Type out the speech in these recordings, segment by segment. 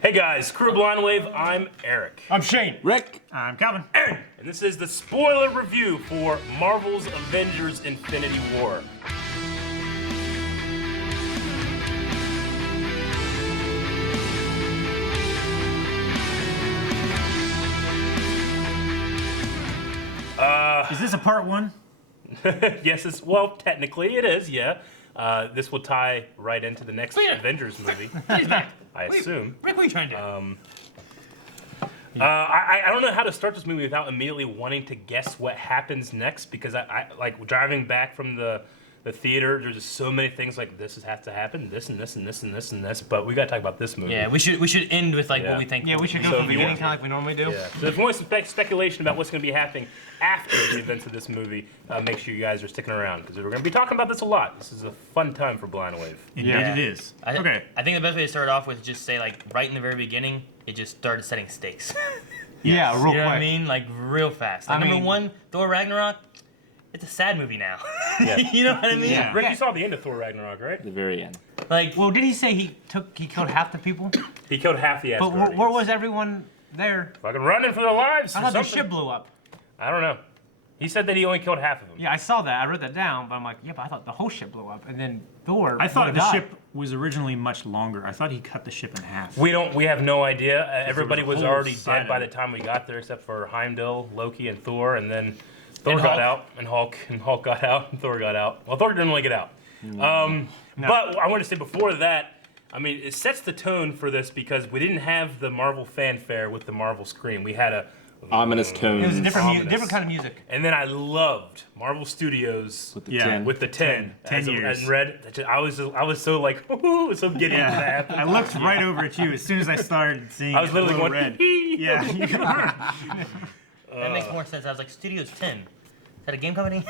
Hey guys, Crew Blind Wave, I'm Eric. I'm Shane. Rick. I'm Calvin. Aaron! And this is the spoiler review for Marvel's Avengers Infinity War. Is this a part one? Yes, well, technically it is, yeah. This will tie right into the next Avengers movie, I assume. Rick, what are you trying to do? I don't know how to start this movie without immediately wanting to guess what happens next, because I like driving back from the theater. There's just so many things like this has to happen, this and this and this and this and this. But we gotta talk about this movie. Yeah, we should end with like what we think. Yeah, we should go from the beginning, kind of like we normally do. Yeah. So if you want some speculation about what's going to be happening after the events of this movie, make sure you guys are sticking around, because we're going to be talking about this a lot. This is a fun time for Blind Wave. Indeed it is. Okay. I think the best way to start off with is just say like right in the very beginning, it just started setting stakes. Yeah, real quick. You know what I mean? Like real fast. Like, number one, Thor Ragnarok. It's a sad movie now. Yeah. You know what I mean? Yeah. Rick, you saw the end of Thor Ragnarok, right? The very end. Like, Well, did he say he killed half the people? He killed half the But Asgardians. where was everyone there? Fucking running for their lives. I or thought the something. ship blew up. I don't know. He said that he only killed half of them. Yeah, I saw that. I wrote that down, but I'm like, yeah, but I thought the whole ship blew up, and then Thor. I thought would've the died. ship was originally much longer. I thought he cut the ship in half. We have no idea. Everybody was a was whole already side dead by of the it. time we got there, except for Heimdall, Loki, and Thor, and then Thor And got Hulk. out, and Hulk got out, and Thor got out. Well, Thor didn't really get out. But I want to say before that, I mean, it sets the tone for this because we didn't have the Marvel fanfare with the Marvel scream. We had a Ominous tones. It was a Ominous. different kind of music. And then I loved Marvel Studios With the Yeah. 10. with the 10. 10 as years. And red. I was so like, so giddy when that Yeah. happened. I looked right over at you as soon as I started seeing I was literally Little going, red. hee. Yeah. that makes more sense. I was like, Studios 10. Is that a game company?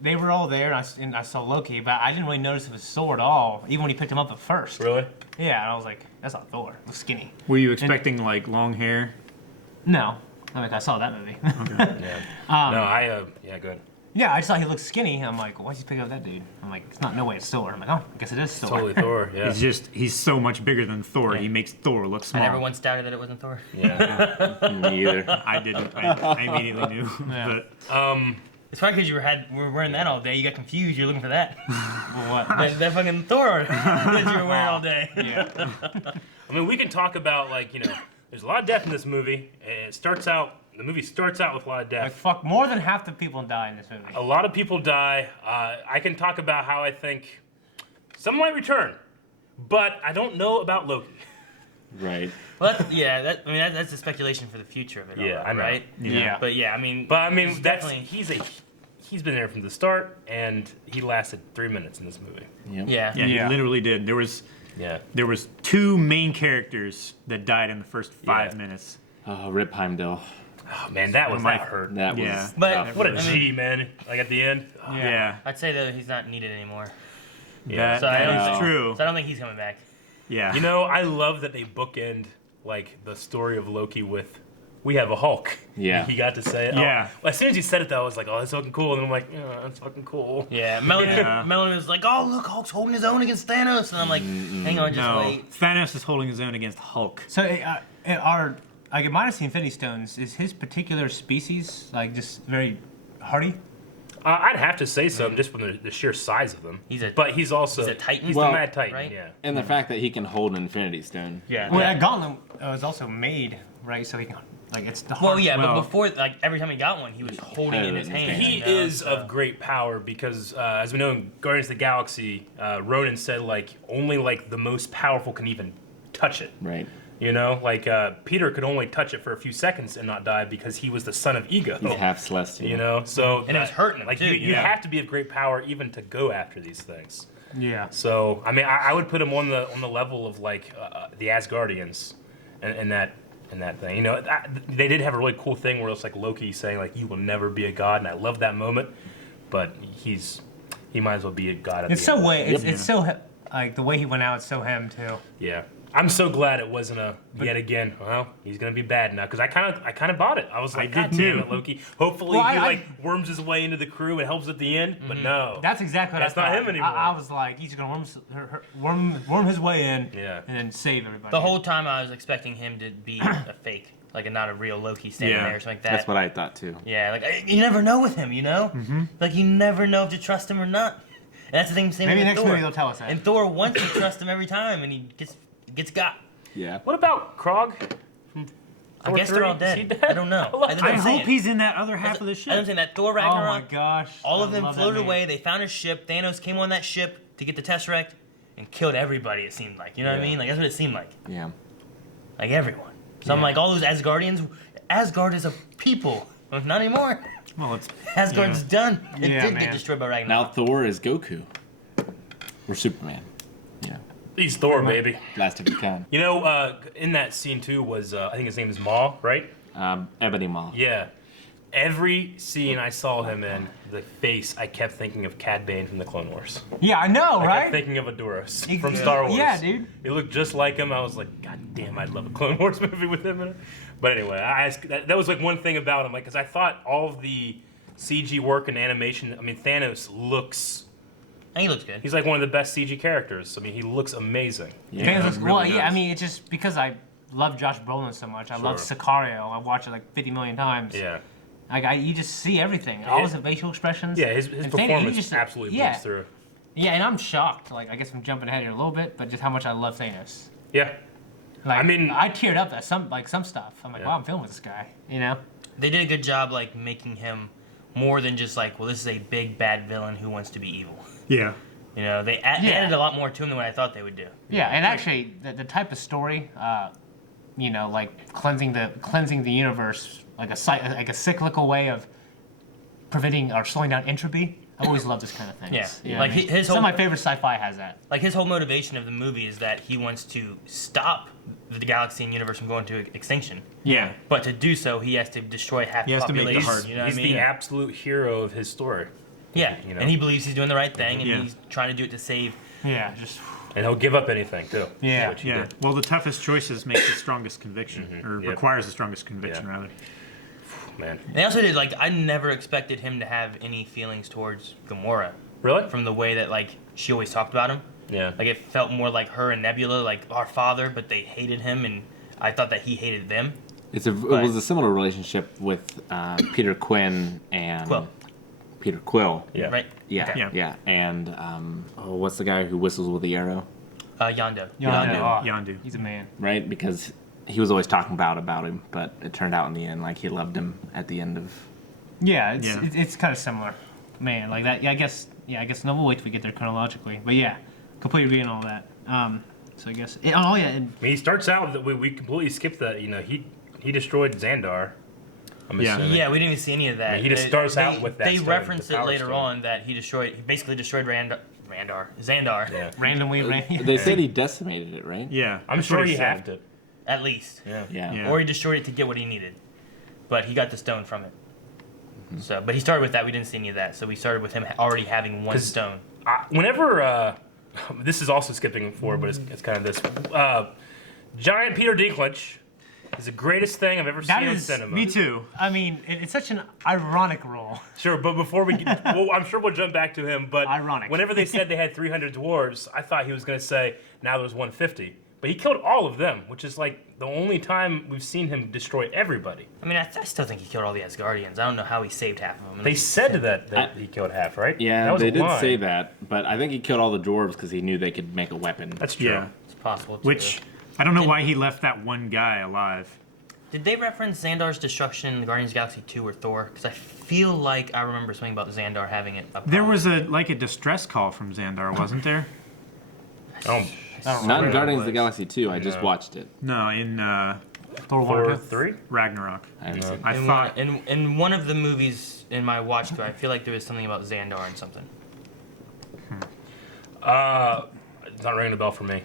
They were all there, and I saw Loki, but I didn't really notice it was Thor at all, even when he picked him up at first. Really? Yeah, and I was like, that's not Thor. It was skinny. Were you expecting like long hair? No. I mean, I saw that movie. Yeah. Yeah, good. Yeah, I just thought he looked skinny. I'm like, why'd you pick up that dude? I'm like, it's not no way it's Thor. I'm like, oh, I guess it is Thor. Totally Thor, yeah. He's so much bigger than Thor. Yeah. He makes Thor look small. And everyone doubted that it wasn't Thor. Yeah. Me either. I didn't. I immediately knew. Yeah. But It's probably because you were wearing that all day. You got confused. You're looking for that. Well, what? that fucking Thor that you were wearing all day. Yeah. I mean, we can talk about, like, you know, there's a lot of death in this movie. The movie starts out with a lot of Like, death. fuck, more than half the people die in this movie. A lot of people die. I can talk about how I think some might return, but I don't know about Loki. Right. Well, that's the speculation for the future of it. Yeah, all, I know. right? Yeah. But yeah, I mean, But I mean, it's that's definitely he's been there from the start, and he lasted 3 minutes in this movie. Yep. yeah. yeah, Yeah. he literally did. There was 2 main characters that died in the first 5 Yeah. minutes. Oh, Rip Heimdall. Oh man, that hurt. That was Yeah. But tough. What a I mean- G, man! Like at the end. Yeah, I'd say that he's not needed anymore. Yeah. So I don't that is think- true. So I don't think he's coming back. Yeah. You know, I love that they bookend like the story of Loki with, "We have a Hulk." Yeah. He got to say it. Yeah. Well, as soon as he said it, though, I was like, "Oh, that's fucking cool," and I'm like, "Yeah, that's fucking cool." Yeah, Melanie, Yeah. Melanie was like, "Oh, look, Hulk's holding his own against Thanos," and I'm like, "Hang on, just no, wait." Thanos is holding his own against Hulk. So, like, minus the Infinity Stones, is his particular species, like, just very hardy? I'd have to say so, just from the sheer size of them. But he's also he's a Titan? He's Well, the Mad Titan, right? yeah. And the fact that he can hold an Infinity Stone. Yeah. Well, that gauntlet was also made, right? So he can, like, it's the Well, heart. yeah, Well- but before, like, every time he got one, he was holding it in his hand. He you know, is so- of great power because, as we know in Guardians of the Galaxy, Ronan said like only like the most powerful can even touch it. Right. You know, like Peter could only touch it for a few seconds and not die because he was the son of Ego. He's half celestial. You know, so And it was hurting him, Like too, you yeah. have to be of great power even to go after these things. Yeah. So I mean, I would put him on the level of like the Asgardians, and that thing. You know, they did have a really cool thing where it's like Loki saying like, "You will never be a god," and I love that moment. But he might as well be a god. At It's the so end. way, it's so, like, the way he went out, it's so him, too. Yeah. I'm so glad it wasn't a yet again. Well, he's gonna be bad now because I kind of bought it. I was like, God damn it, Loki. Hopefully he like worms his way into the crew and helps at the end. But no, That's exactly what I thought. That's not him anymore. I was like, he's gonna worm his way in, Yeah. and then save everybody. The whole time I was expecting him to be a fake, like not a real Loki standing there or something like that. That's what I thought too. Yeah, like you never know with him, you know? Like you never know if to trust him or not. And that's the thing. Same Maybe with next Thor. movie they'll tell us that. And Thor wants to trust him every time, and he gets got. Yeah. What about Krog? I guess they're all dead. Is he dead? I don't know. love That's I what I'm saying. hope he's in that other half of the I'm ship. saying that Thor Oh my Ragnarok, gosh! all of I them love that floated man. away. They found a ship. Thanos came on that ship to get the Tesseract and killed everybody. It seemed like, you know what I Yeah. mean? Like that's what it seemed like. Yeah. Like everyone. So I'm like, all those Asgardians. Asgard is a people. Not anymore. Well, it's Asgard's done. It Yeah, did man. get destroyed by Now Ragnarok. Thor is Goku. Or Superman. Yeah. He's Thor, baby. Last if you can. You know, in that scene too was I think his name is Maw, right? Ebony Maw. Yeah. Every scene I saw him in, the face, I kept thinking of Cad Bane from the Clone Wars. Yeah, I know, I kept right? thinking of Adoros Ex- from Star Wars. yeah, dude. He looked just like him. I was like, God damn, I'd love a Clone Wars movie with him in it. But anyway, that was like one thing about him, like, because I thought all of the CG work and animation. I mean, Thanos looks. And he looks good. He's like one of the best CG characters. I mean, he looks amazing. Yeah. Thanos- really well, yeah. I does. mean, it's just because I love Josh Brolin so much. I love Sure. Sicario. I watched it like 50 million times. Yeah. Like you just see everything. All his facial expressions. Yeah, his And Thanos, performance you just- absolutely yeah. bleeds through. Yeah, and I'm shocked. Like, I guess I'm jumping ahead here a little bit, but just how much I love Thanos. Yeah. Like, I mean- I teared up at some stuff. I'm like, Yeah. wow, I'm filming with this guy. You know? They did a good job, like making him more than just like, well, this is a big bad villain who wants to be evil. yeah. You know, they added a lot more to him than what I thought they would do. Yeah, and actually, the type of story, you know, like cleansing the universe, like a cyclical way of preventing or slowing down entropy. I always love this kind of thing. Yeah. You know Like, what I mean? his some whole- of my favorite sci-fi has that. Like his whole motivation of the movie is that he wants to stop the galaxy and universe from going to extinction. Yeah. But to do so, he has to destroy half He the has to make it population. hard. You know what He's I mean? the absolute hero of his story. Yeah, you know. and he believes he's doing the right thing, and Yeah. he's trying to do it to save. Yeah, just And he'll give up anything, too. Yeah. Which he Yeah. did. Well, the toughest choices make the strongest conviction, or Yep. requires the strongest conviction, Yeah. rather. Man. And they also did, like, I never expected him to have any feelings towards Gamora Really? from the way that, like, she always talked about him. Yeah. Like, it felt more like her and Nebula, like our father, but they hated him, and I thought that he hated them. It was a similar relationship with Peter Quinn and Quill. Peter Quill. Yeah. Right? Yeah, Okay. yeah. And what's the guy who whistles with the arrow? Yondu. Yondu. Oh, Yondu. He's a man. Right? Because he was always talking about him, but it turned out in the end like he loved him at the end of. Yeah, Yeah. it's kind of similar. Man, like that. Yeah, I guess. No, we'll wait till we get there chronologically. But yeah, completely agree on all that. So I guess. And I mean, he starts out that we completely skipped that. You know, he destroyed Xandar. I'm Yeah. assuming. Yeah, we didn't even see any of that. I mean, he just starts out with that They stone, referenced the it power later stone. on that he basically destroyed Xandar. Yeah. randomly. They said he decimated it, right? Yeah. I'm that's sure what he said. have to. At least. Yeah. Yeah. Yeah. Or he destroyed it to get what he needed. But he got the stone from it. So, but he started with that. We didn't see any of that. So we started with him already having one 'Cause stone. Whenever this is also skipping forward, but it's kind of this. Giant Peter Dinklage is the greatest thing I've ever That seen in is cinema. Me too. I mean, it's such an ironic role. Sure, but before we get, well, I'm sure we'll jump back to him. But Ironic. whenever they said they had 300 dwarves, I thought he was going to say now there's 150. But he killed all of them, which is like the only time we've seen him destroy everybody. I mean, I still think he killed all the Asgardians. I don't know how he saved half of them. They said that he killed half, right? Yeah, that was they a did lie. say that, but I think he killed all the dwarves because he knew they could make a weapon. That's true. Yeah. It's possible. Which, I don't know why he left that one guy alive. Did they reference Xandar's destruction in Guardians of the Galaxy 2 or Thor? Because I feel like I remember something about Xandar having it up. There was a distress call from Xandar, wasn't there? Oh, Not in Right. Guardians of the Galaxy 2. I just watched it. No, in Thor 1 or Thor 2. 3? Ragnarok. I haven't seen it. I thought. In one of the movies in my watch through, I feel like there was something about Xandar and something. It's not ringing a bell for me.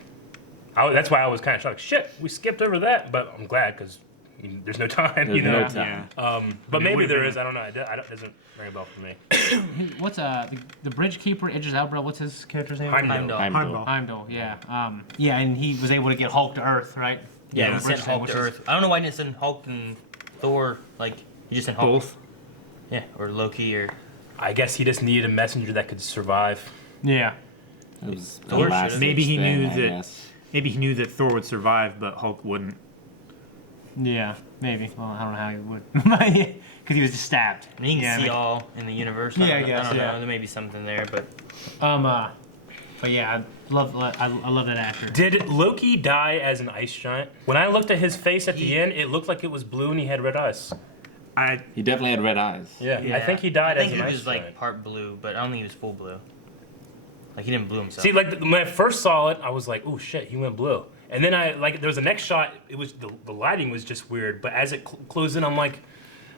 That's why I was kind of shocked. Shit, we skipped over that, but I'm glad because there's no time. There's you know. no time. But I mean, maybe would've there been- is. I don't know. It doesn't ring a bell for me. What's the bridge keeper Idris Elba? What's his character's name? Heimdall. Heimdall. Heimdall. Yeah. Yeah, and he was able to get Hulk to Earth, right? Yeah, The he sent bridge thing, Hulk which to is- Earth. I don't know why he didn't send Hulk and Thor. Like he just sent Hulk. Both. Yeah, or Loki or. I guess he just needed a messenger that could survive. Yeah. It was a Thor last should've- Maybe he thing, knew I that- guess. Maybe he knew that Thor would survive, but Hulk wouldn't. Yeah. Maybe. Well, I don't know how he would. Because he was just stabbed. And he can yeah, see like- all in the universe. Yeah, I I don't guess, know. yeah. There may be something there, but But yeah, I love that actor. Did Loki die as an ice giant? When I looked at his face at the He- end, it looked like it was blue and he had red eyes. He definitely had red eyes. Yeah, I think he died I think as an he ice was giant. like part blue, but I don't think he was full blue. Like he didn't blue himself. See, like when I first saw it, I was like, "Oh shit, he went blue." And then there was the next shot. It was the lighting was just weird, but as it closed in, I'm like,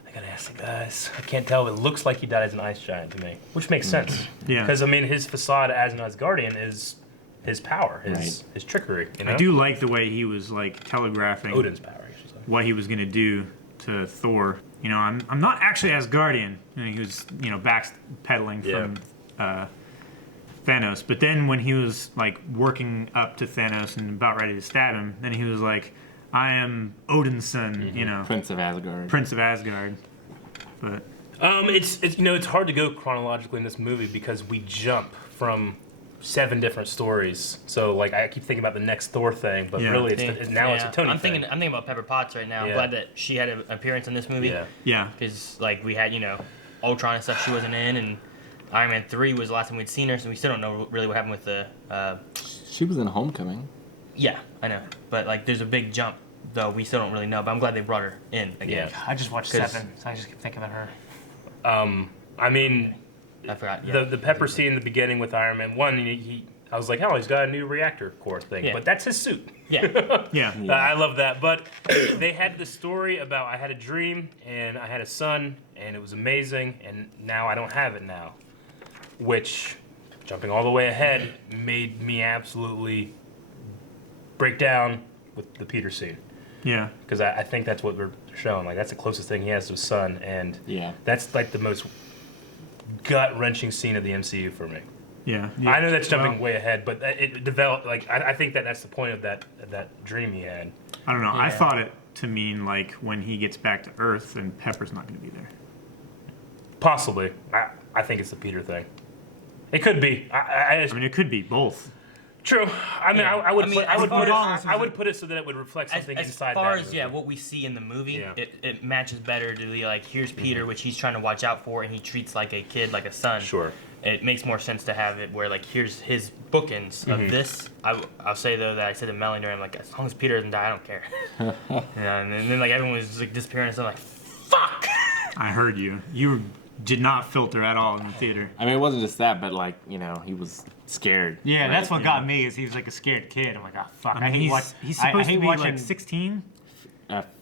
I gotta ask the guys. I can't tell. It looks like he died as an ice giant to me, which makes sense. Yeah. Because I mean, his facade as an Asgardian is his power, Right. his trickery. You know? I do like the way he was like telegraphing Odin's power. I should say. what he was gonna do to Thor. You know, I'm not actually Asgardian. And he was, backpedaling from Thanos. But then when he was like working up to Thanos and about ready to stab him, then he was like, "I am Odin's son," Prince of Asgard. Prince of Asgard. But It's hard to go chronologically in this movie because we jump from 7 different stories. So like I keep thinking about the next Thor thing, but Yeah. really it's a Tony I'm thing. thinking about Pepper Potts right now. I'm Yeah. glad that she had an appearance in this movie. Yeah. yeah, Because like we had Ultron and stuff she wasn't in, and Iron Man 3 was the last time we'd seen her, so we still don't know really what happened with the. She was in Homecoming. Yeah, I know, but like there's a big jump though we still don't really know. But I'm glad they brought her in again. Yeah. I just watched 'Cause- 7, so I just keep thinking of her. I mean, I forgot. Yeah. the pepper scene in the beginning with Iron Man 1, I was like, oh, he's got a new reactor core thing, Yeah. but that's his suit. Yeah. yeah. I love that. But they had the story about I had a dream and I had a son and it was amazing and now I don't have it now, which, jumping all the way ahead, made me absolutely break down with the Peter scene. Yeah. Because I think that's what we're showing. Like that's the closest thing he has to his son, and Yeah. that's like the most gut-wrenching scene of the MCU for me. Yeah. I know that's jumping way ahead, but it developed. Like I think that's the point of that dream he had. I don't know. I Yeah. thought it to mean like when he gets back to Earth and Pepper's not going to be there. Possibly, I think it's the Peter thing. It could be. I I mean, it could be both. true. I mean, Yeah. I would I mean, put, I as would far put it. as- I would put it so that it would reflect something As inside far that as movie. what we see in the movie, Yeah. it matches better to be like here's Peter, which he's trying to watch out for, and he treats like a kid, like a son. Sure. It makes more sense to have it where like here's his bookends of this. I'll say though that I said to Melanie during like as long as Peter doesn't die, I don't care. And then like everyone was like disappearing, and so I'm like, fuck. I heard you. You did not filter at all in the theater. I mean, it wasn't just that, but like, he was scared. Yeah, right? that's what got me. Is he was like a scared kid. I'm like, oh fuck. I mean, he's supposed to be like 16.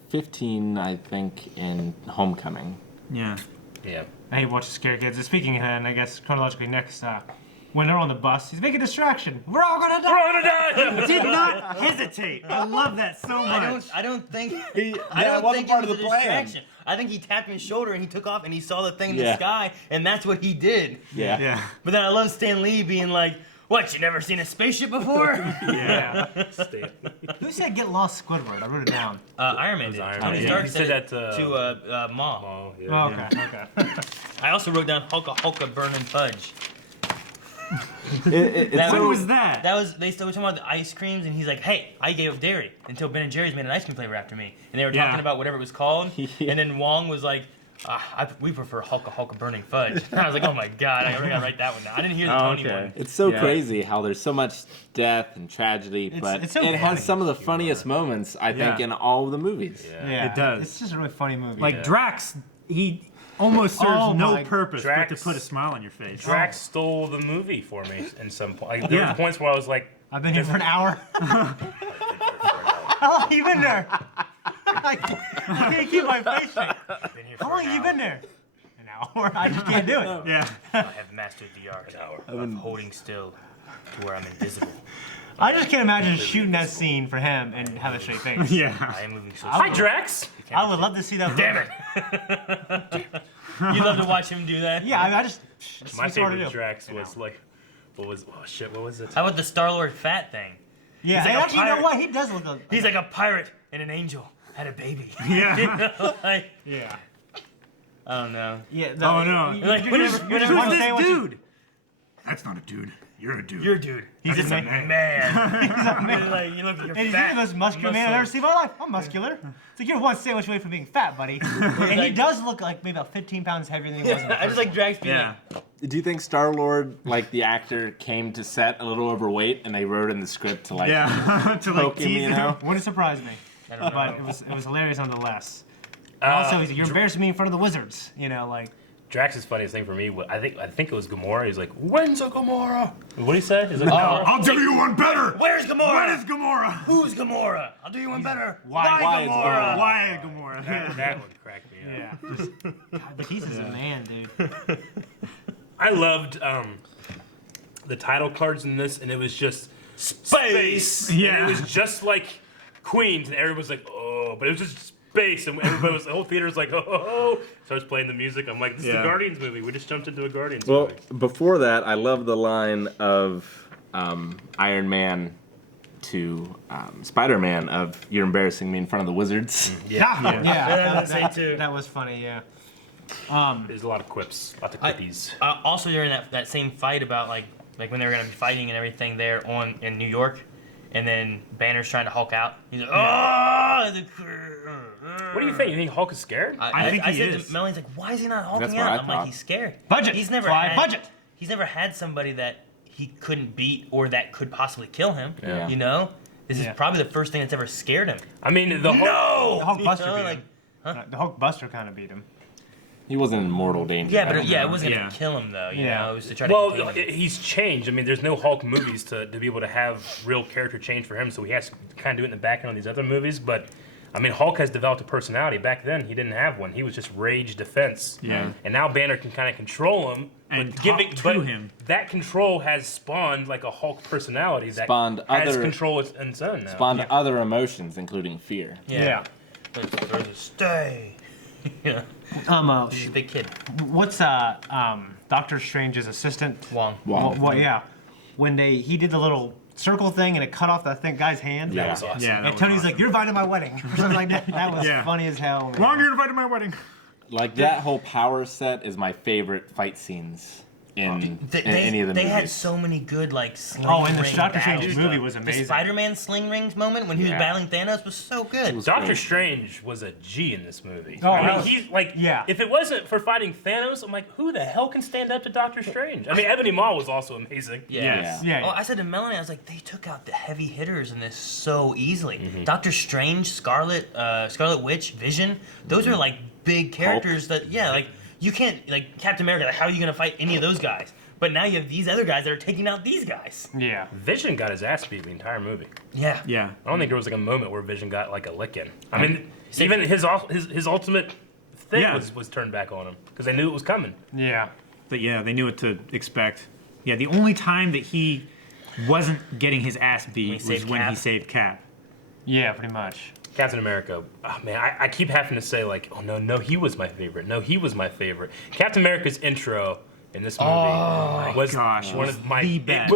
15, I think, in Homecoming. Yeah. Yeah. I hate watching scared kids. And speaking of that, and I guess chronologically next, when they're on the bus, he's making a distraction. We're all gonna die. We're all gonna die. Did not hesitate. I love that so much. I don't think. that wasn't part of the plan. distraction. I think he tapped his shoulder and he took off and he saw the thing in the Yeah. sky and that's what he did. Yeah. Yeah. But then I love Stan Lee being like, "What? You never seen a spaceship before?" Yeah. Who said get lost, Squidward? I wrote it down. Iron Man was did. Iron Tony Man. Stark He said said that that, to Ma. Oh, yeah. Oh, okay, okay. I also wrote down Hulka burning fudge. It's When was that? That was they still were talking about the ice creams, and he's like, "Hey, I gave up dairy until Ben and Jerry's made an ice cream flavor after me." And they were Yeah. talking about whatever it was called, Yeah. and then Wong was like, "We prefer Hulka burning fudge." And I was like, "Oh my god, I gotta write that one down." I didn't hear the Tony one. It's so Yeah. crazy how there's so much death and tragedy, but it's so it funny. has some of the funniest moments, I think, Yeah. in all of the movies. Yeah, It does. It's just a really funny movie. Like Drax, he almost serves Oh no my- purpose but Drax- to put a smile on your face. Drax stole the movie for me in some point. Like, there Yeah. were points where I was like, I've been here for an hour. How long you been there? I can't keep my face straight. Been here How for long an you hour. been there? An hour. I just can't do it. Yeah. I have mastered the art of holding still to where I'm invisible. I just can't imagine shooting that scene for him and have a straight face. Yeah. I am moving so Hi, slow. Drax. I would love to see that. Damn it! You love to watch him do that? Yeah, I just. My it's hard to favorite do. Drax was like, what was it? How about the Star-Lord fat thing? Yeah, He's like and a actually, you know pirate. what? He does look. He's like a pirate and an angel had a baby. Yeah. You know, like, Yeah. I don't know. Yeah. Oh, no. Like, You're whenever- just whenever- one Who's say this what you- dude? That's not a dude. You're a dude. You're a dude. He's just a a man. man. He's a man. Like, you look, you're And he's fat. the most muscular man I've ever seen in my life. I'm muscular. It's like you're one sandwich away from being fat, buddy. And he Like- does look like maybe about 15 pounds heavier than he was in the I just first like one. Drax being Yeah. Do you think Star Lord, like the actor, came to set a little overweight and they wrote in the script to like Yeah. To like poke him, tease you him. know? Wouldn't surprise me. I don't know. But it was hilarious nonetheless. Also, he's like, you're embarrassing me in front of the wizards. You know, like. Drax's funniest thing for me, I think it was Gamora. He's like, "When's a Gamora?" What did he say? He's like, Oh. I'll do you one better. Where's Gamora? When is Gamora? Who's Gamora? I'll do you one better. Why is Gamora? Why Gamora? that one cracked me up. Yeah. Just, God, Batista's a man, dude. I loved the title cards in this, and it was just space. Yeah. And it was just like Queens, and everyone was like, "Oh," but it was just space, and everybody was, the whole theater was like, "Oh." Starts playing the music. I'm like, "This is a Yeah. Guardians movie. We just jumped into a Guardians Well, movie." before that, I love the line of Iron Man to Spider-Man of "You're embarrassing me in front of the wizards." Yeah. Yeah, that, say too. that was funny, yeah. There's a lot of quips, lots of quippies. Also during that same fight about like when they were gonna be fighting and everything there in New York, and then Banner's trying to Hulk out. He's like, oh! What do you think? You think Hulk is scared? I think he said is. to Melanie's like, why is he not hulking That's what out? I I'm like, thought. he's scared. Budget. He's never Fly had budget. He's never had somebody that he couldn't beat or that could possibly kill him. Yeah. You know, this Yeah. is probably the first thing that's ever scared him. I mean, the Hulk. The Hulk You Buster know, beat like, him. The Hulk Buster kind of beat him. He wasn't in mortal danger. yeah, I but don't it know. wasn't Yeah. gonna kill him though. You Yeah. know, it was to try to. Well, contain him. he's changed. I mean, there's no Hulk movies to be able to have real character change for him, so he has to kind of do it in the background of these other movies. But I mean, Hulk has developed a personality. Back then, he didn't have one. He was just rage defense. Yeah. And now Banner can kind of control him And but talk to him. That control has spawned like a Hulk personality that Spawned has other- control its own now. Spawned other emotions, including fear. yeah. There's a stay. Yeah, he's a big kid. What's Doctor Strange's assistant? Wong. Wow. Well, yeah. When he did the little circle thing and it cut off that guy's hand. That was awesome. Yeah. And that was Tony's awesome. like, "You're invited to my wedding," or something like that. That was Yeah. funny as hell. man. Long, you're invited to my wedding. Like that whole power set is my favorite fight scenes in any of the they movies. had so many good like sling Oh, and the ring Doctor Strange battles. movie was The amazing. Spider-Man sling rings moment when he was Yeah. battling Thanos was so good. was Doctor great. Strange was a G in this movie. Oh, I that mean, was- he's like, yeah. if it wasn't for fighting Thanos, I'm like, who the hell can stand up to Doctor Strange? I mean, Ebony Maw was also amazing. Yes. Yeah. Oh, I said to Melanie, I was like, they took out the heavy hitters in this so easily. Mm-hmm. Doctor Strange, Scarlet Witch, Vision, those are like big characters that, like, you can't, like, Captain America, like, how are you going to fight any of those guys? But now you have these other guys that are taking out these guys. Yeah. Vision got his ass beat the entire movie. Yeah. Yeah. I don't think there was like a moment where Vision got like a lick in. I mean, even his ultimate thing Yeah. was turned back on him because they knew it was coming. Yeah. But yeah, they knew what to expect. Yeah, the only time that he wasn't getting his ass beat was saved when he Cap. saved Cap. Yeah, pretty much. Captain America, oh man, I keep having to say like, oh no, he was my favorite. No, he was my favorite. Captain America's intro in this movie was gosh, one it was of my. the It best.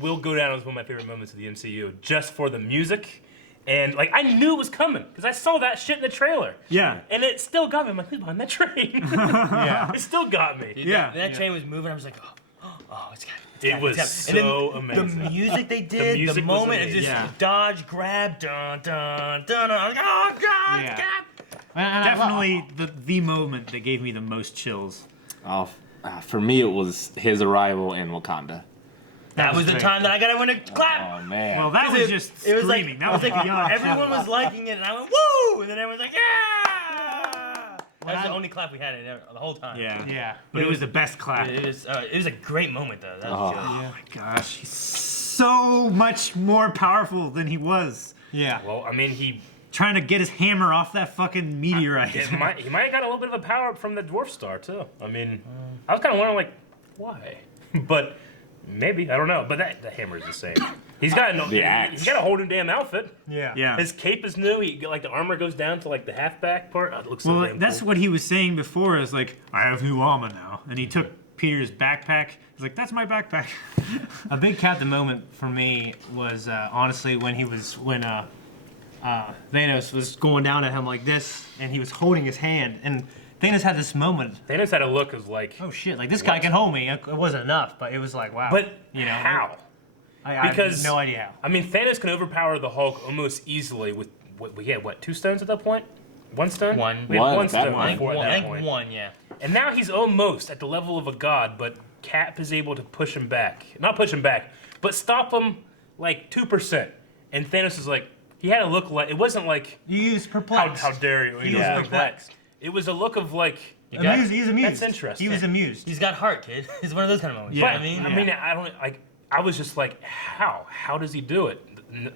will go down as one of my favorite moments of the MCU just for the music. And like I knew it was coming because I saw that shit in the trailer. Yeah. And it still got me. I'm like, who's behind that train? Yeah. It still got me. Yeah. That train was moving. I was like, oh, it's got It was so amazing. The music they did, the, music was moment, it amazing. just Yeah. dodge, grab, dun dun dun. I was like, oh god, Yeah. Cap. And I love- Definitely the moment that gave me the most chills. Oh, for me, it was his arrival in Wakanda. That was the great. time that I got to clap. Oh man. Well, that was just It was like, screaming. it That was was like beyond everyone was liking it, and I went woo, and then everyone's like yeah. That was the only clap we had in there the whole time. Yeah. Yeah. But it was the best clap. It was a great moment though. That was Oh. good. Yeah. Gosh, he's so much more powerful than he was. Yeah. Well, I mean, he Trying to get his hammer off that fucking meteorite. he might have got a little bit of a power up from the dwarf star too. I mean, I was kind of wondering like why, but maybe I don't know. But that the hammer is the same. He's got The axe. he's got a whole new damn outfit. Yeah. Yeah. His cape is new. Like the armor goes down to like the half back part. It looks so Well, damn that's cool. what he was saying before. Is like, I have new armor now, and he took Peter's backpack. He's like, that's my backpack. A big Captain moment for me was honestly when Thanos was going down at him like this, and he was holding his hand, and Thanos had this moment. Thanos had a look of like, Oh shit! Like this guy can hold me. It wasn't enough, but it was like wow. but you know how? I Because have no idea how. I mean, Thanos can overpower the Hulk almost easily with what we had. What, 2 stones at that point? 1 stone? One. We had One one at that stone point. before at I that think point. one, yeah. And now he's almost at the level of a god, but Cap is able to push him back. Not push him back, but stop him like 2%. And Thanos is like, he had a look like, it wasn't like, He's how perplexed. dare you? He know, was like that. perplexed. It was a look of like, You got- Amused. He's amused. That's interesting. He was amused. He's got heart, kid. It's one of those kind of moments. Yeah. You know what I mean? I mean, I don't like. I was just like, how? How does he do it? In the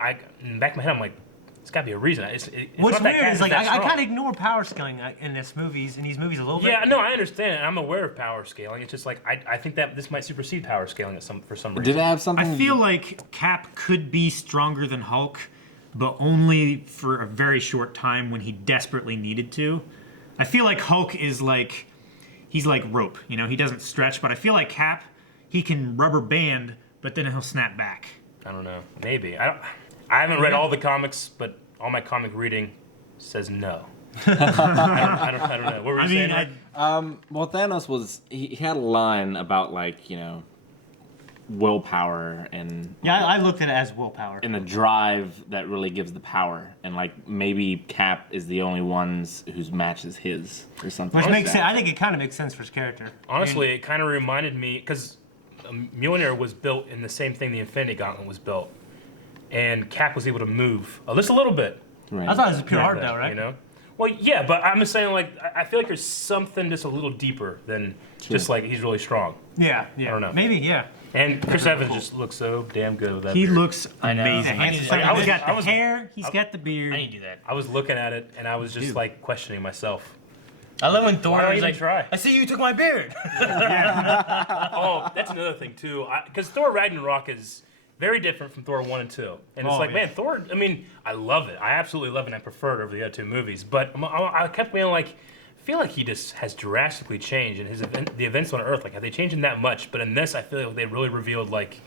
back of my head, I'm like, it's got to be a reason. It's What's not that weird Cap is like that I strong. kind of ignore power scaling in these movies a little bit. Yeah, no, I understand. And I'm aware of power scaling. It's just like I think that this might supersede power scaling for some reason. Did it have something? I feel like Cap could be stronger than Hulk, but only for a very short time when he desperately needed to. I feel like Hulk is like, he's like rope, you know, he doesn't stretch, but I feel like Cap, he can rubber band, but then he'll snap back. I don't know. Maybe I haven't read all the comics, but all my comic reading says no. I don't know. What were you I saying? mean, Mike? Well, Thanos was he had a line about like willpower and Yeah, I looked at it as willpower. and the drive that really gives the power, and like maybe Cap is the only ones whose matches his or something. Which like makes that. sense. I think it kind of makes sense for his character. Honestly, it kind of reminded me because Mjolnir was built in the same thing the Infinity Gauntlet was built, and Cap was able to move just a little bit. Right. I thought it was pure heart that, though, right? You know? Well, yeah, but I'm just saying, like, I feel like there's something just a little deeper than just like he's really strong. Yeah. I don't know. Maybe, yeah. And Chris Evans just looks so damn good with that he beard. looks I know. amazing. I need to- Like, He's got I the was- hair, he's got the I beard. need to do that. I was looking at it and I was just Dude. like questioning myself. I love when Thor Why don't I was even like, try? I see you took my beard. Oh, that's another thing too. Because Thor Ragnarok is very different from Thor 1 and 2. And it's Oh, like, yeah. man, Thor, I mean, I love it. I absolutely love it and I prefer it over the other 2 movies. But I kept being like, I feel like he just has drastically changed in the events on Earth. Like, have they changed him that much? But in this, I feel like they really revealed, like,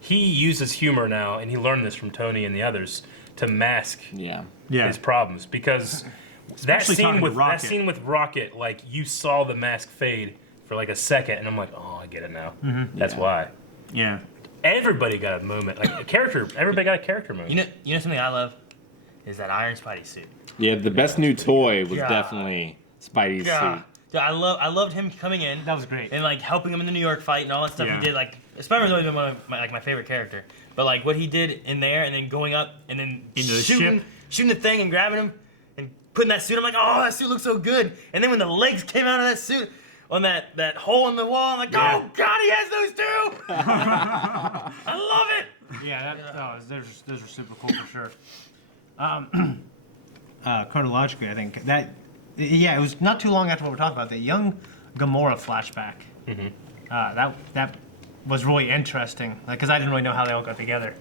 he uses humor now, and he learned this from Tony and the others, to mask Yeah. Yeah. his problems. Because that Especially talking to Rocket. scene with Rocket, like, you saw the mask fade for like a second, and I'm like, oh, I get it now. That's why. Yeah. Everybody got a moment, like a character. Everybody got a character moment. You know something I love is that Iron Spidey suit. Yeah, the best new toy was God. definitely Spidey's Yeah. suit. Dude, I loved him coming in. That was great. And like helping him in the New York fight and all that stuff Yeah. he did. Like Spider-Man's always been one of my favorite character. But like what he did in there and then going up and then Into the shooting the thing and grabbing him and putting that suit. I'm like, oh, that suit looks so good. And then when the legs came out of that suit on that hole in the wall, I'm like, Yeah. oh God, he has those too. I love it. Yeah, those are super cool for sure. Chronologically, I think that, yeah, it was not too long after what we're talking about, the young Gamora flashback. That was really interesting, because I didn't really know how they all got together.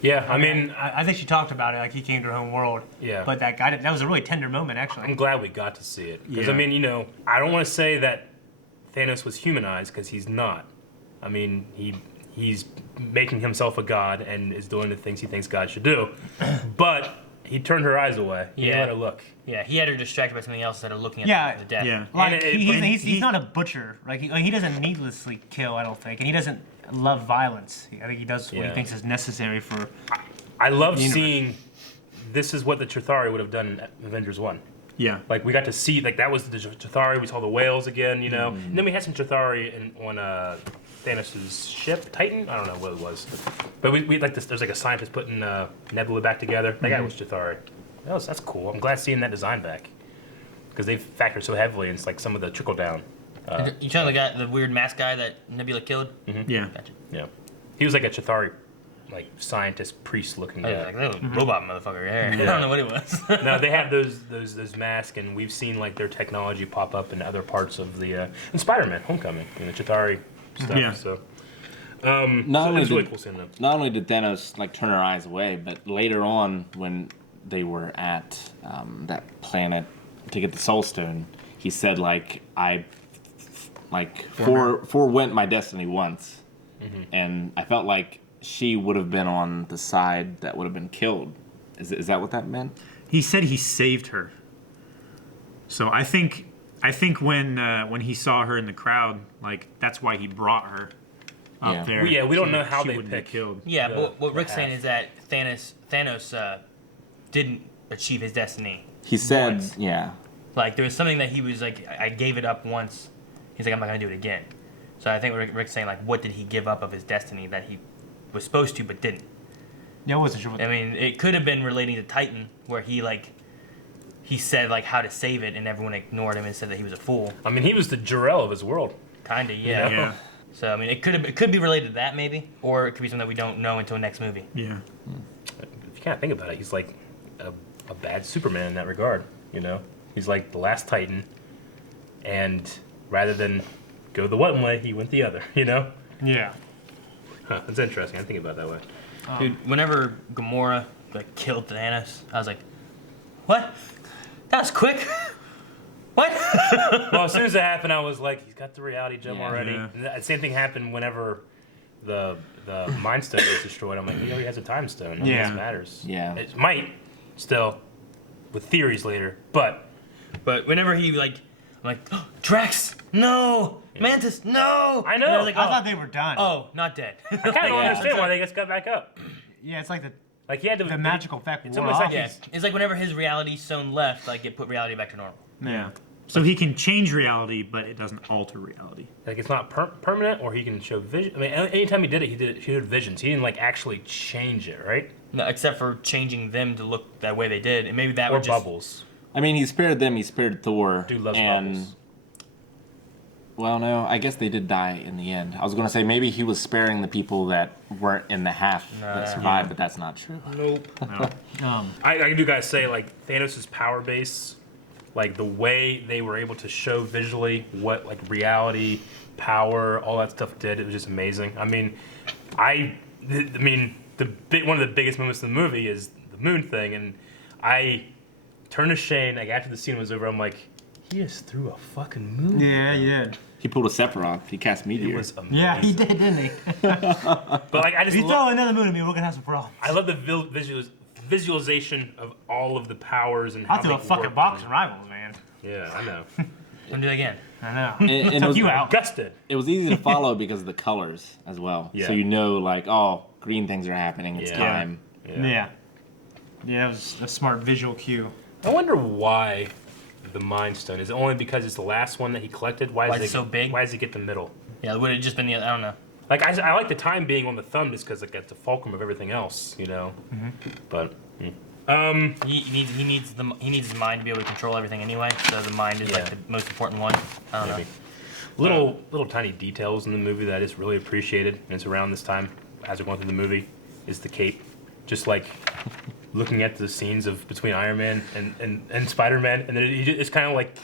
Yeah, I mean, I think she talked about it, like he came to her home world. Yeah. But that was a really tender moment, actually. I'm glad we got to see it. Because, Yeah. I mean, you know, I don't want to say that Thanos was humanized, because he's not. I mean, he's making himself a god and is doing the things he thinks God should do. But he turned her eyes away. He Yeah. let her look. Yeah, he had her distracted by something else instead of looking at Yeah. the death. Yeah. Like, And he's not a butcher. Like he doesn't needlessly kill, I don't think. And he doesn't love violence. I think he does what Yeah. he thinks is necessary for... I love Universe. seeing this is what the Chitauri would have done in Avengers 1. Yeah. Like, we got to see, like, that was the Chitauri. We saw the whales again, you know? And then we had some Chitauri on Thanos' ship, Titan? I don't know what it was. But we like this, there's like a scientist putting Nebula back together. That guy was Chitauri. That's cool. I'm glad seeing that design back. Because they factor so heavily into, like, some of the trickle down. You talking about the weird mask guy that Nebula killed? Yeah. Gotcha. Yeah. He was like a Chitauri, like, scientist, priest looking Oh, guy. yeah, like that was robot motherfucker. Yeah. I don't know what it was. No, they have those masks, and we've seen like their technology pop up in other parts of the in Spider-Man: Homecoming, the Chitauri stuff. Yeah. So, Not only it's really did- cool seeing them. Not only did Thanos like turn her eyes away, but later on when they were at that planet to get the Soul Stone, he said like I forewent my destiny once, and I felt like she would have been on the side that would have been killed. Is that what that meant? He said he saved her. So I think when he saw her in the crowd, like that's why he brought her up Yeah. there. Well, yeah, we don't so know that how she they wouldn't be pick. killed. Yeah, the- but what the Rick's saying half. is that Thanos didn't achieve his destiny. He said, Once. yeah. Like there was something that he was like, I gave it up once. He's like, I'm not gonna do it again. So I think Rick's saying like, what did he give up of his destiny that he was supposed to but didn't? Yeah, I wasn't sure what I mean, it could have been relating to Titan, where he said like how to save it, and everyone ignored him and said that he was a fool. I mean, he was the Jor-El of his world. Kinda, yeah. Yeah. So I mean, it could be related to that maybe, or it could be something that we don't know until next movie. Yeah. If you kind of think about it, he's like a bad Superman in that regard. You know, he's like the last Titan, and rather than go the one way, he went the other. You know, Yeah. huh, that's interesting. I think about it that way. Dude, whenever Gamora like killed Thanos, I was like, what? That was quick. What? Well, as soon as it happened, I was like, he's got the reality gem Yeah. already. Yeah. And the same thing happened whenever the Mind Stone was destroyed. I'm like, he already has a Time Stone. None Yeah. of this matters. Yeah. It might still, with theories later, but But whenever he I'm like, oh, Drax, no, Mantis, no. I know. And I was like, I oh, thought they were done. oh, not dead. I kind of don't Yeah. understand why they just got back up. Yeah, it's like Like he had to. the magical effect It's wore almost off. like Yeah, it's like whenever his reality stone left, like it put reality back to normal. Yeah. So he can change reality, but it doesn't alter reality. Like it's not permanent, or he can show vision. I mean, anytime he did it, he showed visions. He didn't like actually change it, right? No, except for changing them to look that way they did, and maybe that Or would just bubbles. I mean, he spared them. He spared Thor. Dude loves and bubbles. well, no, I guess they did die in the end. I was gonna say maybe he was sparing the people that weren't in the half that survived, but that's not true. Nope. No. I do gotta say, like Thanos' power base, like the way they were able to show visually what like reality, power, all that stuff did, it was just amazing. I mean, one of the biggest moments in the movie is the moon thing, and I turned to Shane like after the scene was over. I'm like, he just threw a fucking moon. Yeah, he did. He pulled a Sephiroth. He cast It meteor. was amazing. Yeah, he did, didn't he? But like, I If just you love. throw another moon at me, we're gonna have some problems. I love the visualization of all of the powers and how I'll do they a fucking work. boxing rivals, man. Yeah, I know. Don't do that again. I know. And it Took was, you out. Gus did. it was easy to follow because of the colors as well. Yeah. So you know, like, oh, green things are happening. It's Yeah. time. Yeah. Yeah, that was a smart visual cue. I wonder why the Mind Stone. Is it only because it's the last one that he collected? Why is it so big? Why does it get the middle? Yeah, it would have just been the I don't know. Like I like the time being on the thumb just because like that's the fulcrum of everything else, you know. But He needs his mind to be able to control everything anyway. So the mind is Yeah. like the most important one. I don't know. maybe. Little tiny details in the movie that I just really appreciated, and it's around this time as we're going through the movie, is the cape. Just like looking at the scenes of between Iron Man and Spider-Man, and then it's kind of like.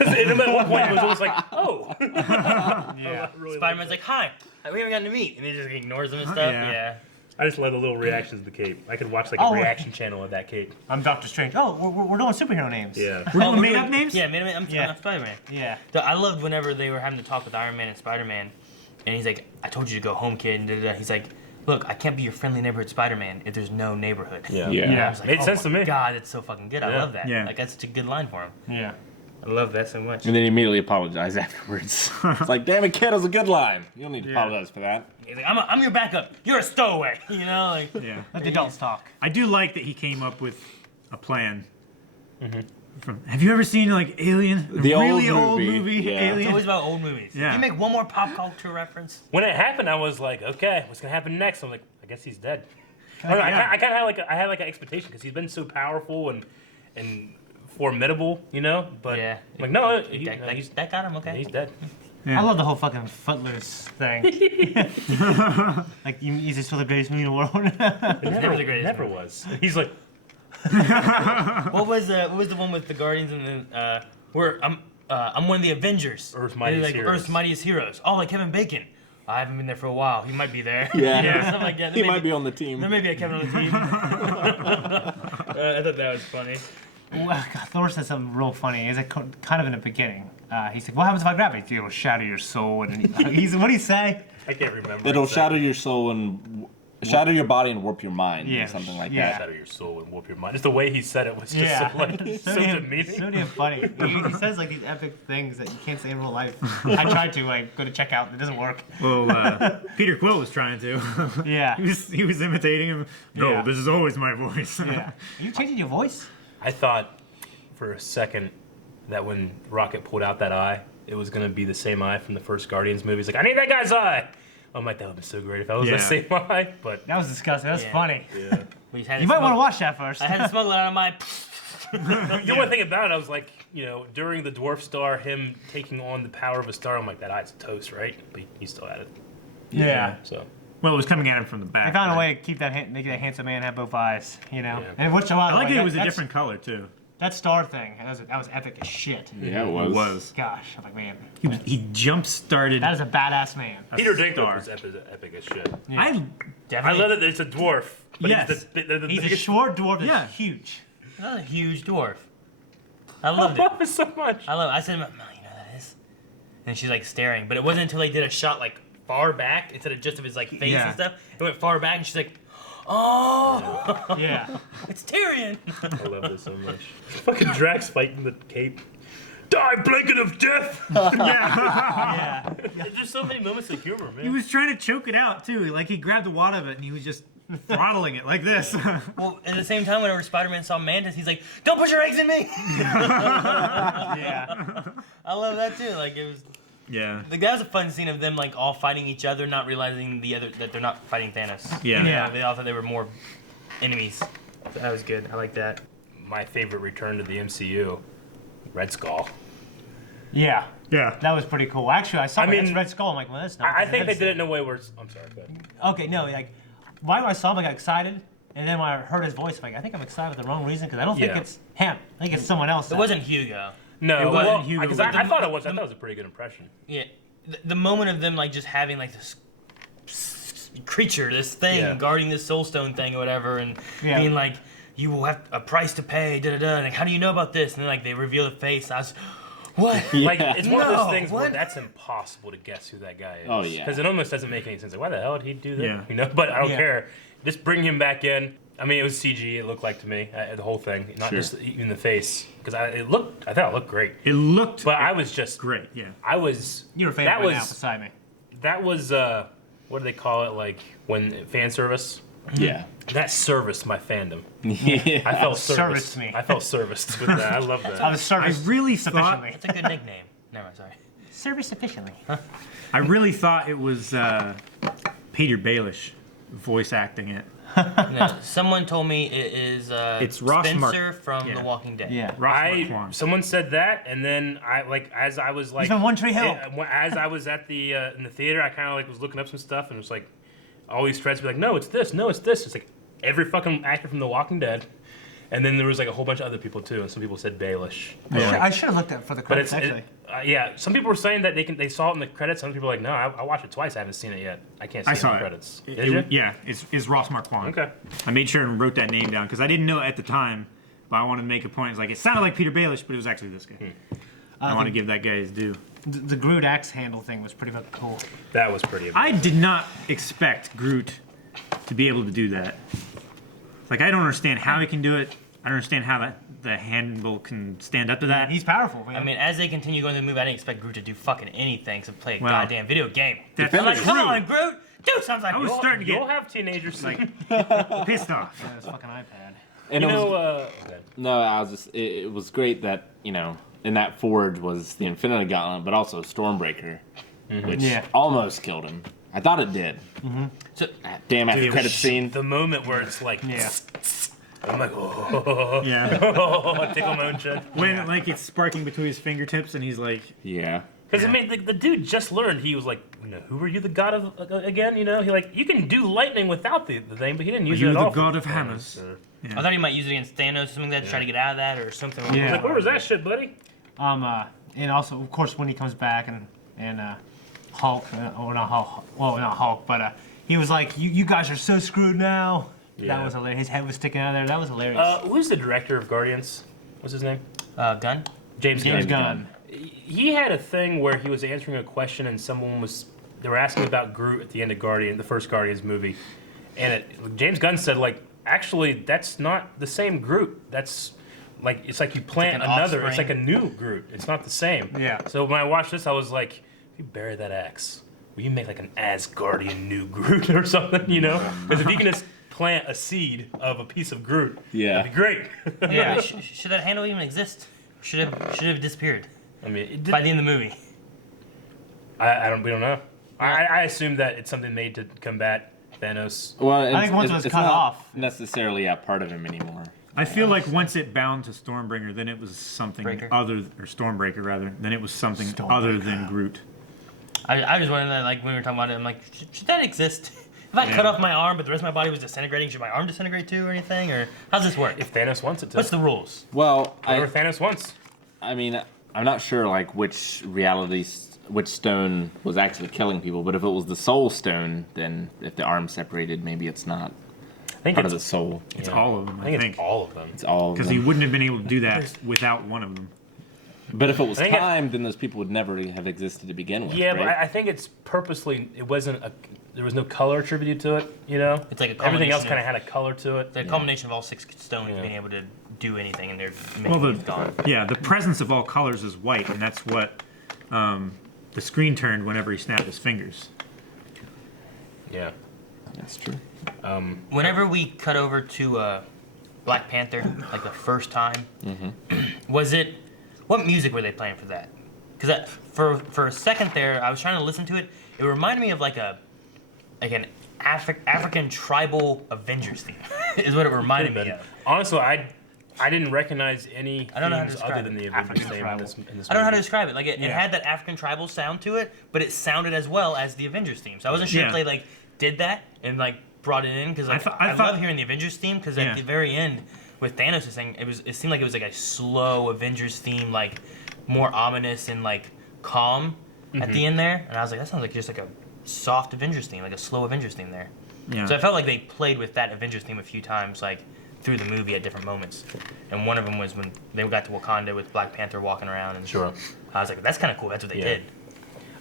And at one point, it was almost like, oh. Yeah. Really Spider-Man's like, hi, we haven't gotten to meet, and he just ignores him and stuff. Yeah. Yeah. I just love the little reactions of the cape. I could watch like a Oh. reaction channel of that cape. I'm Doctor Strange. Oh, we're doing superhero names. Yeah. We're Oh, doing made up names? Yeah, made up. Yeah. I'm Spider-Man. Yeah. I loved whenever they were having to talk with Iron Man and Spider-Man, and he's like, I told you to go home, kid, and da-da-da. He's like, look, I can't be your friendly neighborhood Spider-Man if there's no neighborhood. Yeah. Yeah. I was like, Made oh sense to my me. God, it's so fucking good. I Yeah. love that. Yeah. Like that's such a good line for him. Yeah. I love that so much. And then he immediately apologized afterwards. It's like, damn it, kid, that was a good line. You don't need to apologize for that. He's like, I'm your backup. You're a stowaway. You know, like. Yeah. Let the adults talk. I do like that he came up with a plan. Have you ever seen like Alien? The old really movie, yeah. It's Alien. always about old movies. Yeah. Can you make one more pop culture reference? When it happened, I was like, okay, what's gonna happen next? I'm like, I guess he's dead. I yeah. kind of had like an expectation because he's been so powerful and formidable, you know. But Yeah. I'm like, no, That got him, okay. he's dead. Yeah. I love the whole fucking Footloose thing. Like, he's just still the greatest movie in the world. never the greatest Never movie. was. He's like, What was the one with the Guardians and where I'm one of the Avengers. Earth's Mightiest like Heroes. Earth's Mightiest Heroes. Oh, like Kevin Bacon. I haven't been there for a while. He might be there. Yeah. Something like that. He might be on the team. There may be a Kevin on the team. I thought that was funny. Well, God, Thor said something real funny. Is it kind of in the beginning? He's like, "What happens if I grab it? It'll shatter your soul." And he's what do you say? I can't remember. It'll exactly. shatter your soul and shatter your body and warp your mind, Yeah, or something like yeah. that. Shatter your soul and warp your mind. Just the way he said it was just so, like, so demeaning. So damn funny. He says like these epic things that you can't say in real life. I tried to like go to checkout. It doesn't work. Well, Peter Quill was trying to. Yeah. he was imitating him. No, Yeah. this is always my voice. Yeah. Are you changing your voice? I thought for a second that when Rocket pulled out that eye, it was gonna be the same eye from the first Guardians movie. He's like, I need that guy's eye. I'm like, that would be so great if that was the Yeah. same eye. But That was disgusting. That was Yeah. funny. yeah. We had You might want to watch that first. I had to smuggle it out of my. The one thing about it, I was like, during the Dwarf Star, him taking on the power of a star, I'm like, that eye's toast, right? But he still had it. Yeah. So Well, it was coming at him from the back. They found a right? way to keep make that handsome man have both eyes, Yeah. And which I like it was a that's- different color too. That star thing, that was epic as shit. Yeah, it It was. was. Gosh, I'm like, man, He jump started. that is a badass man. Peter Dinklage star. was epic as shit. Yeah. I I love that it's a dwarf. But Yes. he's the He's a biggest. short dwarf that's Yeah. huge. That's a huge dwarf. I I loved it. love it so much. I love it. I said, Mom, you know what that is? And she's like staring. But it wasn't until they did a shot like far back instead of just of his like face Yeah. and stuff. It went far back and she's like, oh, Yeah. it's Tyrion. I love this so much. Fucking Drax fighting the cape. Die, blanket of death! Yeah. There's just so many moments of humor, man. He was trying to choke it out too. Like he grabbed a wad of it and he was just throttling it like this. Well, at the same time, whenever Spider-Man saw Mantis, he's like, don't put your eggs in me. Yeah. I love that too. Like it was, yeah. like that was a fun scene of them like all fighting each other, not realizing that they're not fighting Thanos. Yeah. Yeah. They all thought they were more enemies. So that was good. I like that. My favorite return to the MCU, Red Skull. Yeah. Yeah. That was pretty cool. Actually, I saw I mean, it's Red Skull. I'm like, well, that's not. I think they did it in a way where it's. I'm sorry, but Okay, no, like, why when I saw him, I got excited, and then when I heard his voice, I'm like, I think I'm excited for the wrong reason because I don't think Yeah. it's him. I think it's someone else. It wasn't Hugo. no, It wasn't well, Hugo, because but I thought it was. I thought it was a pretty good impression. Yeah, the moment of them like just having like this creature, this thing Yeah. guarding this soul stone thing or whatever, and Yeah. being like, you will have a price to pay, da da da. Like, how do you know about this? And then like they reveal the face. I was, what? Like it's one of No, those things where what? that's impossible to guess who that guy is. Oh, yeah. Because it almost doesn't make any sense. Like, why the hell did he do that? Yeah. But I don't Yeah. care. Just bring him back in. I mean, it was CG. It looked like to me the whole thing, not Sure. just even the face. Because I thought it looked great. It looked But I was just great. Yeah. I was. You're a fan that right was now beside me. that was what do they call it? Like when fan service. Yeah. That serviced my fandom. Yeah. I felt Serviced serviced. me. I felt serviced with that. I love that. I was I serviced really thought sufficiently. It's a good nickname. Never mind, sorry. Serviced sufficiently. it was Peter Baelish voice acting it. No, someone told me it is It's Ross Spencer from yeah. The Walking Dead. Yeah. Ross Marquand. Someone said that, and then as I was like, He's from One Tree Hill. as I was at the in the theater, I kind of like was looking up some stuff, and it was like all these threads be like, no, it's this, no, it's this. It's like every fucking actor from The Walking Dead, and then there was like a whole bunch of other people too, and some people said Baelish. I should have looked at for the But credits it's actually. yeah. Some people were saying that they saw it in the credits. Some people were like, no, I watched it twice. I haven't seen it yet. I can't see I it in saw the it. credits. It- Did you? Yeah, it's Ross Marquand. Okay. I made sure and wrote that name down because I didn't know it at the time, but I wanted to make a point. It's like it sounded like Peter Baelish, but it was actually this guy. I want to give that guy his due. The Groot axe handle thing was pretty fucking cool. That was pretty. I did not expect Groot to be able to do that. Like I don't understand how he can do it. I don't understand how the handle can stand up to that. He's powerful, man. I mean, as they continue going through the movie, I didn't expect Groot to do fucking anything except play a Well, goddamn video game. That's I'm like, come true. on, Groot! Do something! I was You'll- starting to You'll get have teenagers soon. like pissed off. Yeah, this fucking iPad. And You it was, know, okay. no, I was just. It was great that in that forge was the Infinity Gauntlet, but also Stormbreaker, which Yeah. almost killed him. I thought it did. So, Damn, after Dude, credit scene. the moment where it's like, Yeah. I'm like, oh, Yeah. I tickle my own chin. When like it's sparking between his fingertips and he's like, Yeah. Because I mean, the dude just learned. He was like, who are you the god of again? You can do lightning without the thing, but he didn't use you it at the all. god for of Thanos, hammers? so. I thought he might use it against Thanos or something like that to try to get out of that or something. Yeah. I was like, where was that shit, buddy? And also, of course, when he comes back and Hulk, or not Hulk, well, not Hulk, but he was like, you guys are so screwed now. Yeah. That was hilarious. His head was sticking out of there. That was hilarious. Who's the director of Guardians? What's his name? Gunn? James James Gunn. Gunn. He had a thing where he was answering a question and they were asking about Groot at the end of the first Guardians movie, and James Gunn said like, actually that's not the same Groot. That's like it's like you plant like an another. It's like offspring. a new Groot. It's not the same. Yeah. So when I watched this, I was like, if you bury that axe, will you make like an Asgardian new Groot or something? You know, because if you can just plant a seed of a piece of Groot, that'd be great. Yeah. Should that handle even exist? Should it have disappeared I mean, by the end of the movie? we don't know. I assume that it's something made to combat Thanos. Well, I think once it was it's cut not off. necessarily a part of him anymore. I feel like once it bound to Stormbreaker, then it was something Breaker. or Stormbreaker rather, then it was something other than Groot. I was wondering that, like, when we were talking about it, I'm like, should that exist? If I cut off my arm, but the rest of my body was disintegrating, should my arm disintegrate too or anything? Or how's this work? If Thanos wants it to. What's the rules? Well, Whatever Thanos wants. I mean, I'm not sure like which stone was actually killing people, but if it was the Soul Stone, then if the arm's separated, maybe it's not I think part of it's the soul. It's all of them, I think it's all of them. It's all of Because he them. wouldn't have been able to do that without one of them. But if it was I think time, then those people would never have existed to begin with. Yeah, right? but I think it's purposely. It wasn't a. There was no color attributed to it. You know, It's like a everything else culmination kind of of- had a color to it. It's a culmination of all 6 stones Yeah. being able to do anything, and they're Well, making it gone. the presence of all colors is white, and that's what the screen turned whenever he snapped his fingers. Yeah. That's true. Whenever we cut over to Black Panther, like the first time, was it? What music were they playing for that? Because for a second there, I was trying to listen to it. It reminded me of like an African tribal Avengers theme, is what it reminded me of. Honestly, I didn't recognize any I don't know how to themes describe other than it. the Avengers African theme in tribal. this I don't know how to movie. describe it. Like it had that African tribal sound to it, but it sounded as well as the Avengers theme. So I wasn't sure if Yeah. they like did that and like brought it in because like, I I thought- love hearing the Avengers theme because Yeah. at the very end with Thanos saying it seemed like it was like a slow Avengers theme, like more ominous and like calm at the end there, and I was like, that sounds like just like a soft Avengers theme, like a slow Avengers theme there. Yeah. So I felt like they played with that Avengers theme a few times, like through the movie at different moments. And one of them was when they got to Wakanda with Black Panther walking around. And Sure. I was like, that's kind of cool. That's what they Yeah. did.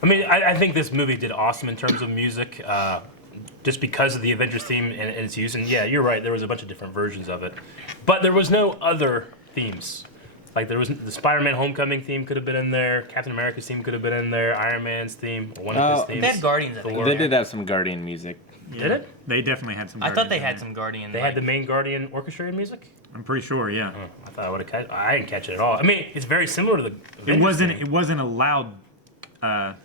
I mean, I think this movie did awesome in terms of music, just because of the Avengers theme and its use. And yeah, you're right. There was a bunch of different versions of it, but there was no other themes. Like there was the Spider-Man Homecoming theme could have been in there. Captain America's theme could have been in there. Iron Man's theme, or one of his themes. They had Guardians, I think. Thor. They did have some Guardian music. Did it? They definitely had some. I thought they Guardians had in some Guardian. They had the main Guardian orchestrated music. it. I'm pretty sure. Yeah. Oh, I thought I would have catch. I didn't catch it at all. I mean, it's very similar to the. It Avengers wasn't. theme. It wasn't a loud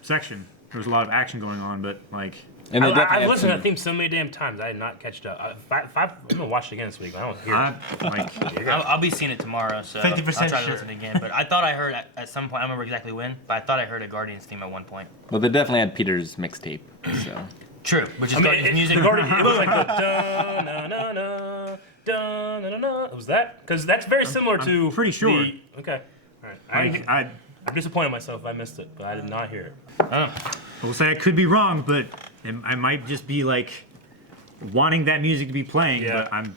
section. There was a lot of action going on, but like. And they definitely I've had listened some- to that theme so many damn times. I did not catch it up. I'm gonna watch it again this week. But I don't hear it. Like, I'll be seeing it tomorrow, so 50% I'll try to sure. listen again. But I thought I heard at some point, I don't remember exactly when, but I thought I heard a Guardians theme at one point. Well, they definitely had Peter's mixtape. So True, which is I mean, Guardians music. It was like the da na na na da na na na. It was that because that's very similar to. pretty sure. Okay, all right. I I'm disappointed in myself if I missed it, but I did not hear it. I will say I could be wrong, but I might just be like wanting that music to be playing. Yeah. But I'm.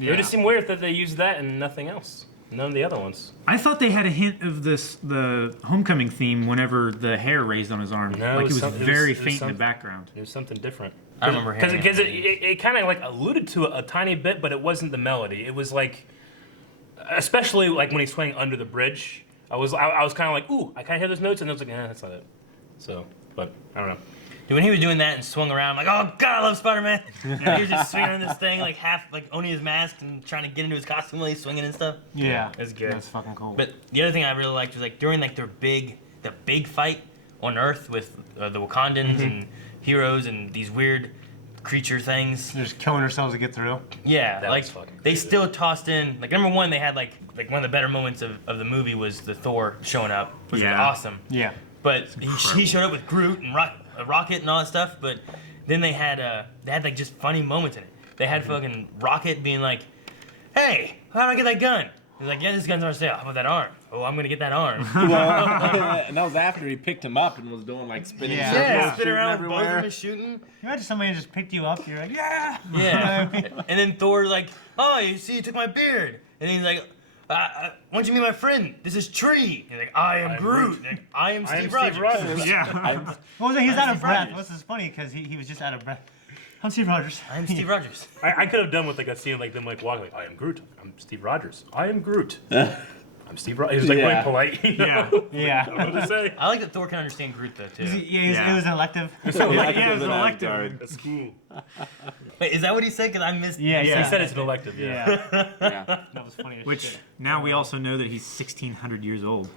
It would just seem weird that they used that and nothing else. None of the other ones. I thought they had a hint of the Homecoming theme whenever the hair raised on his arm. No, like it was it was some- it was- very it was faint in some- the background. It was something different. I remember hearing because it. it kind of like alluded to a tiny bit, but it wasn't the melody. It was like, especially like when he's swinging under the bridge. I was kind of like, ooh, I kind of hear those notes, and I was like, that's not it. So, but I don't know. Dude, when he was doing that and swung around, I'm like, oh god, I love Spider-Man. He was just swinging on this thing, like half, like owning his mask and trying to get into his costume while he's swinging and stuff. Yeah. That's good. That's fucking cool. But the other thing I really liked was like during like the big fight on Earth with the Wakandans and heroes and these weird creature things. they're just killing ourselves to get through. Yeah, That like was fucking they good. still tossed in like number one, they had like one of the better moments of the movie was the Thor showing up, which Yeah. was awesome. Yeah. But he showed up with Groot and Rocket and all that stuff. But then they had like just funny moments in it. They had fucking Rocket being like, "Hey, how do I get that gun? He's like, yeah, this gun's on sale. How about that arm? Oh, I'm gonna get that arm. Well, and that was after he picked him up and was doing like spinning Yeah. circles, Yeah, spin shooting around, both of everywhere. them shooting. Imagine somebody just picked you up. You're like, yeah. Yeah. And then Thor's like, oh, you see, you took my beard. And he's like, why don't you meet my friend? This is Tree. He's like, I am Groot. Like, I am Steve Rogers. Yeah. What was it? He's out of Steve breath. Rogers. What's this funny? Because he was just out of breath. I'm Steve Rogers. I'm Steve Rogers. I could have done with like a scene like them like walking like I am Groot. I'm Steve Rogers. I am Groot. I'm Steve Rogers. He was like Yeah. really polite. You Yeah. know? I Yeah. don't know what to say. I like that Thor can understand Groot though too. It was an elective. Yeah, it was an elective. That's cool. Wait, is that what he said? Because I missed. Yeah, He yeah. said it's an elective. Yeah. Yeah. Yeah. That was funny as Which shit. now we also know that he's 1,600 years old.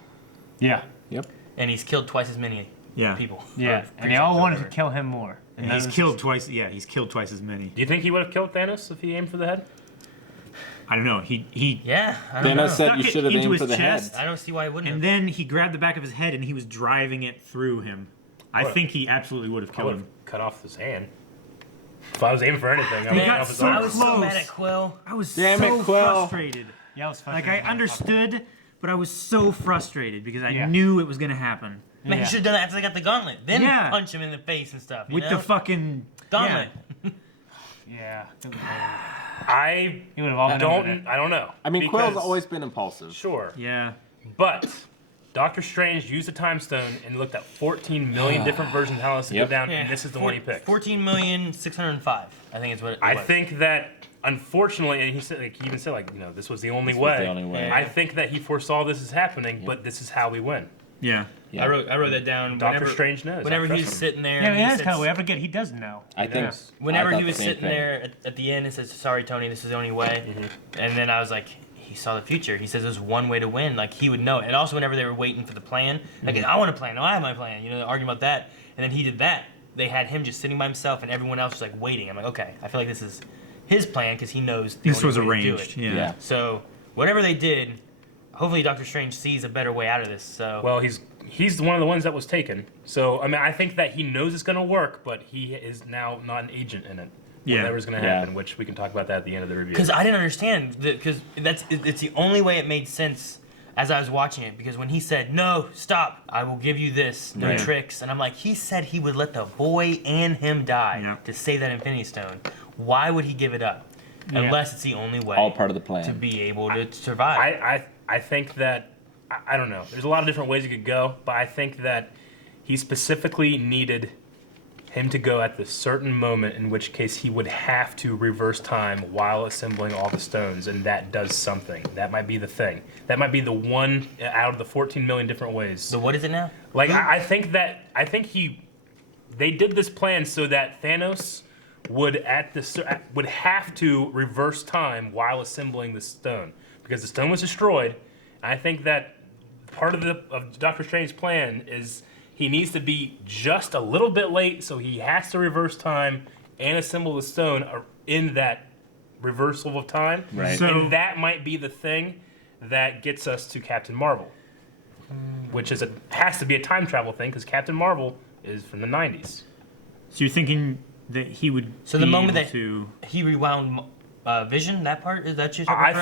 Yeah. Yep. And he's killed twice as many Yeah. people. Yeah. Or And they creatures all or wanted to whatever. kill him more. And that he's was killed twice. Yeah, he's killed twice as many. Do you think he would have killed Thanos if he aimed for the head? I don't know. He Yeah, I don't Thanos know. said you Stuck it should have into aimed his for the chest. head. I don't see why he wouldn't and have. then he grabbed the back of his head and he was driving it through him. I What? think he absolutely would have I killed would him. have cut off his hand. If I was aiming for anything, I would He have got cut off his so arm. I was so close. mad at Quill. I was Damn so it, Quill. frustrated. Yeah, it was fucking. Like I understood, but I was so frustrated because I Yeah. knew it was gonna happen. Man, Yeah. he should have done that after they got the gauntlet. Then Yeah. punch him in the face and stuff. You With know? the fucking gauntlet. Yeah. I He would have all been over don't. it. I don't know. I mean, Quill's Because- always been impulsive. sure, Yeah. but Doctor Strange used the time stone and looked at 14 million different versions of how this to Yep. go down, Yeah. and this is the one he picked. 14,605,000. I think is what it I was. think that unfortunately, and he said, like, he even said, like, you know, this was the only This way. was the only way. I think that he foresaw this is happening, but this is how we win. Yeah. Yeah. I wrote that down. Doctor whenever, Strange knows. Whenever I he trust was him. sitting there. Yeah, and he that's said- kind of weird. I forget he does know. I think. Yeah. Whenever I he thought was the same sitting thing. there at the end and says, "Sorry, Tony, this is the only way," and then I was like, he saw the future. He says there's one way to win. Like he would know. And also, whenever they were waiting for the plan, like I want a plan. No, I have my plan. You know, arguing about that. And then he did that. They had him just sitting by himself, and everyone else was like waiting. I'm like, okay, I feel like this is his plan because he knows the This only was way to do arranged. it. Yeah. Yeah. So whatever they did, hopefully Doctor Strange sees a better way out of this. So Well, he's one of the ones that was taken. So I mean, I think that he knows it's going to work, but he is now not an agent in it. Yeah. Whatever's going to Yeah. happen, which we can talk about that at the end of the review. because I didn't understand because it's the only way it made sense as I was watching it. Because when he said, "No, stop! I will give you this, no Right. tricks," and I'm like, he said he would let the boy and him die Yeah. to save that Infinity Stone. Why would he give it up? Yeah. Unless it's the only way All part of the to plan. be able to survive. I think that I don't know. There's a lot of different ways you could go, but I think that he specifically needed him to go at the certain moment, in which case he would have to reverse time while assembling all the stones, and that does something. That might be the thing. That might be the one out of the 14 million different ways. so what is it now? Like I think they did this plan so that Thanos would have to reverse time while assembling the stone because the stone was destroyed. And I think that part of Doctor Strange's plan is he needs to be just a little bit late, so he has to reverse time and assemble the stone in that reversal of time. Right. So- And that might be the thing that gets us to Captain Marvel, which has to be a time travel thing because Captain Marvel is from the 90s. So you're thinking that he would So the be moment able that to he rewound Vision, that part is that just I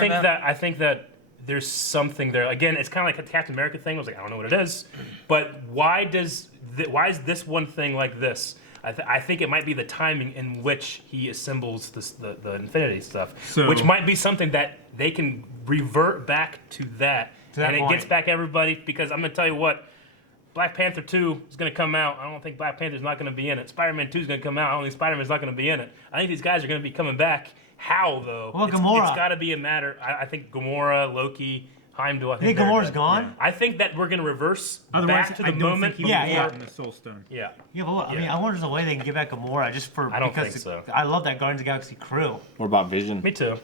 think that there's something there. Again, it's kind of like a Captain America thing. I was like, I don't know what it is, but why is this one thing like this? I think it might be the timing in which he assembles the Infinity stuff, So- which might be something that they can revert back to that, that and it point. gets back everybody. Because I'm gonna tell you what, Black Panther 2 is gonna come out. I don't think Black Panther's not gonna be in it. Spider-Man 2 is gonna come out. I don't think Spider-Man's not gonna be in it. I think these guys are gonna be coming back. How though? Well, It's Gamora. got to be a matter. I think Gamora, Loki, Heimdall. I You think they're Gamora's dead. gone? I think that we're gonna reverse Otherwise, back to I the don't moment. think he Yeah, would yeah. have gotten the Soul Stone. Yeah. Yeah, but what, I mean, Yeah. I wonder if there's a way they can get back Gamora just for I don't because think so. I love that Guardians of the Galaxy crew. What about Vision? Me too.